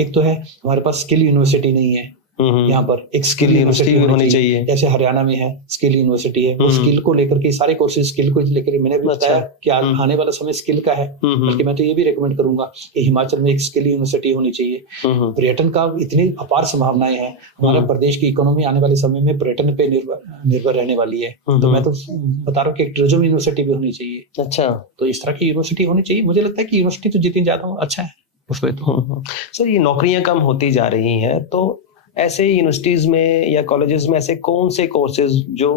एक तो है, हमारे पास स्किल यूनिवर्सिटी नहीं है, यहाँ पर एक स्किल यूनिवर्सिटी होनी चाहिए। जैसे हरियाणा में है स्किल यूनिवर्सिटी है, वो स्किल को लेकर के सारे कोर्सेज स्किल को लेकर, मैंने भी बताया कि आने वाला समय स्किल का है, बल्कि मैं तो ये भी रेकमेंड करूंगा कि हिमाचल में एक स्किल यूनिवर्सिटी होनी चाहिए। पर्यटन का इतनी अपार संभावनाएं हैं, हमारा प्रदेश की इकोनॉमी आने वाले समय में पर्यटन पे निर्भर रहने वाली है। तो मैं तो बता रहा हूँ कि एक टूरिज्म यूनिवर्सिटी भी होनी चाहिए। अच्छा, तो इस तरह की यूनिवर्सिटी होनी चाहिए। मुझे लगता है कि यूनिवर्सिटी तो जितनी ज्यादा अच्छा है उसमें। तो सर, ये नौकरियां कम होती जा रही हैं, तो ऐसे यूनिवर्सिटीज में या कॉलेजेस में ऐसे कौन से कोर्सेज जो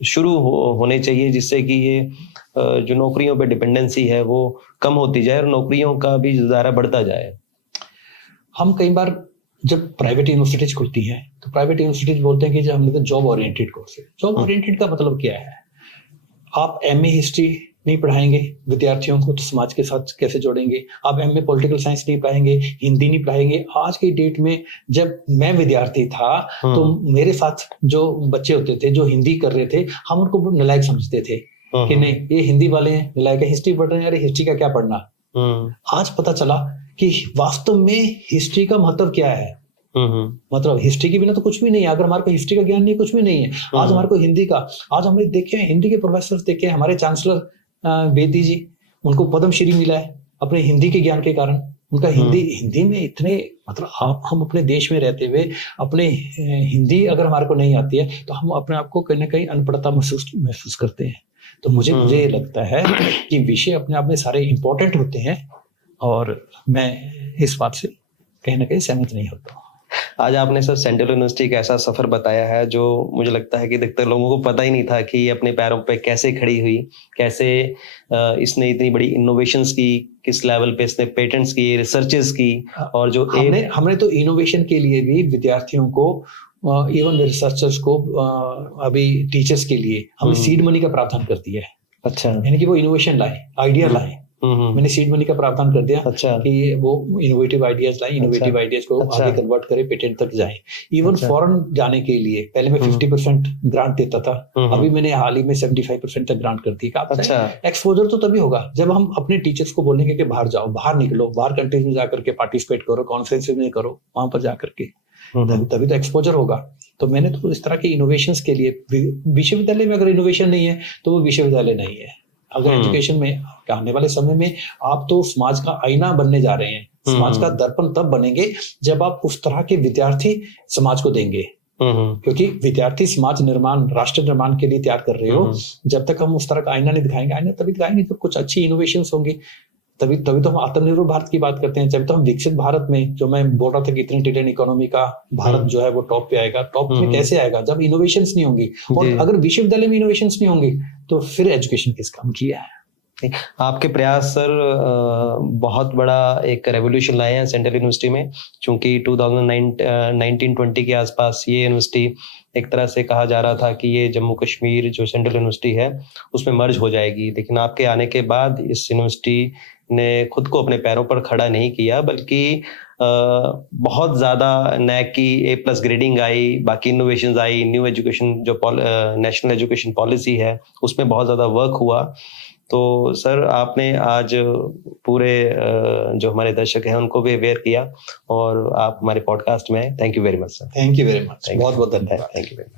शुरू होने चाहिए जिससे कि ये जो नौकरियों पे डिपेंडेंसी है वो कम होती जाए और नौकरियों का भी दायरा बढ़ता जाए? हम कई बार जब प्राइवेट यूनिवर्सिटीज खुलती हैं, तो प्राइवेट यूनिवर्सिटीज बोलते हैं कि जब हमने तो जॉब ओरिएंटेड कोर्स है। जॉब ओरिएंटेड का मतलब क्या है? आप MA हिस्ट्री नहीं पढ़ाएंगे विद्यार्थियों को तो समाज के साथ कैसे जोड़ेंगे? आप MA पॉलिटिकल साइंस नहीं पढ़ाएंगे, हिंदी नहीं पढ़ाएंगे। आज की डेट में जब मैं विद्यार्थी था तो मेरे साथ जो बच्चे होते थे जो हिंदी कर रहे थे, हम उनको नालायक समझते थे कि नहीं ये हिंदी वाले हैं, नालायक है, हिस्ट्री पढ़ रहे हैं, अरे हिस्ट्री का क्या पढ़ना। आज पता चला कि वास्तव में हिस्ट्री का महत्व क्या है। मतलब हिस्ट्री के बिना तो कुछ भी नहीं है। अगर हमारे को हिस्ट्री का ज्ञान नहीं, कुछ भी नहीं है। आज हमारे को हिंदी का, आज हमने देखे हिंदी के प्रोफेसर देखे, हमारे चांसलर बेदी जी, उनको पद्मश्री मिला है अपने हिंदी के ज्ञान के कारण। उनका हिंदी में इतने, मतलब हम अपने देश में रहते हुए अपने हिंदी अगर हमारे को नहीं आती है तो हम अपने आप को कहीं ना कहीं अनपढ़ता महसूस करते हैं। तो मुझे लगता है कि विषय अपने आप में सारे इंपॉर्टेंट होते हैं, और मैं इस बात से कहीं ना कहीं सहमत नहीं होता। आज आपने सर सेंट्रल यूनिवर्सिटी का ऐसा सफर बताया है जो मुझे लगता है कि अधिकतर लोगों को पता ही नहीं था कि ये अपने पैरों पे कैसे खड़ी हुई, कैसे इसने इतनी बड़ी इनोवेशंस की, किस लेवल पे इसने पेटेंट्स किए, रिसर्चेस की, और जो हमने तो इनोवेशन के लिए भी विद्यार्थियों को, इवन रिसर्चर्स को, अभी टीचर्स के लिए हमने सीड मनी का प्रावधान कर दिया है। अच्छा, यानी कि वो इनोवेशन लाए, आइडिया लाए, मैंने सीड मनी का प्रावधान कर दिया। अच्छा, कि वो इनोवेटिव आइडियाज लाए, इनोवेटिव अच्छा, आइडियाज को अच्छा, आगे कन्वर्ट करे, पेटेंट तक जाए। इवन अच्छा, फॉरेन जाने के लिए पहले मैं 50% ग्रांट देता था, अभी मैंने हाल ही में 75% तक ग्रांट कर दी। अच्छा, एक्सपोजर तो तभी होगा जब हम अपने टीचर्स को बोलेंगे कि बाहर जाओ, बाहर निकलो, बाहर कंट्रीज में जाकर के पार्टिसिपेट करो, कॉन्फ्रेंस में करो, वहां पर जाकर के, तभी तो एक्सपोजर होगा। तो मैंने तो इस तरह के इनोवेशंस के लिए, विश्वविद्यालय में अगर इनोवेशन नहीं है तो वो विश्वविद्यालय नहीं है। अगर एजुकेशन में आने वाले समय में आप तो समाज का आईना बनने जा रहे हैं, समाज का दर्पण तब बनेंगे जब आप उस तरह के विद्यार्थी समाज को देंगे, क्योंकि विद्यार्थी समाज निर्माण, राष्ट्र निर्माण के लिए तैयार कर रहे हो। जब तक हम उस तरह का आईना नहीं दिखाएंगे, आईना तभी दिखाएंगे जब कुछ अच्छी इनोवेशंस होंगी, तभी तो हम आत्मनिर्भर भारत की बात करते हैं। जब तो हम विकसित भारत में, जो मैं बोल रहा था कि इतनी ट्रिलियन इकोनॉमी का भारत जो है वो टॉप पे आएगा, टॉप में कैसे आएगा जब इनोवेशंस नहीं होंगी, और अगर विश्वविद्यालय में इनोवेशंस नहीं होंगी तो फिर एजुकेशन किस काम की है। आपके प्रयास सर बहुत बड़ा एक रेवोल्यूशन लाए हैं सेंट्रल यूनिवर्सिटी में, क्योंकि 1920 के आसपास ये यूनिवर्सिटी एक तरह से कहा जा रहा था कि ये जम्मू कश्मीर जो सेंट्रल यूनिवर्सिटी है उसमें मर्ज हो जाएगी, लेकिन आपके आने के बाद इस यूनिवर्सिटी ने खुद को अपने पैरों पर खड़ा नहीं किया, बल्कि बहुत ज़्यादा नैक की A+ ग्रेडिंग आई, बाकी इनोवेशंस आई, न्यू एजुकेशन जो नेशनल एजुकेशन पॉलिसी है उसमें बहुत ज़्यादा वर्क हुआ। तो सर आपने आज पूरे जो हमारे दर्शक हैं उनको भी अवेयर किया, और आप हमारे पॉडकास्ट में, thank you very much sir. Thank you very much, बहुत बहुत धन्यवाद। Thank you very much.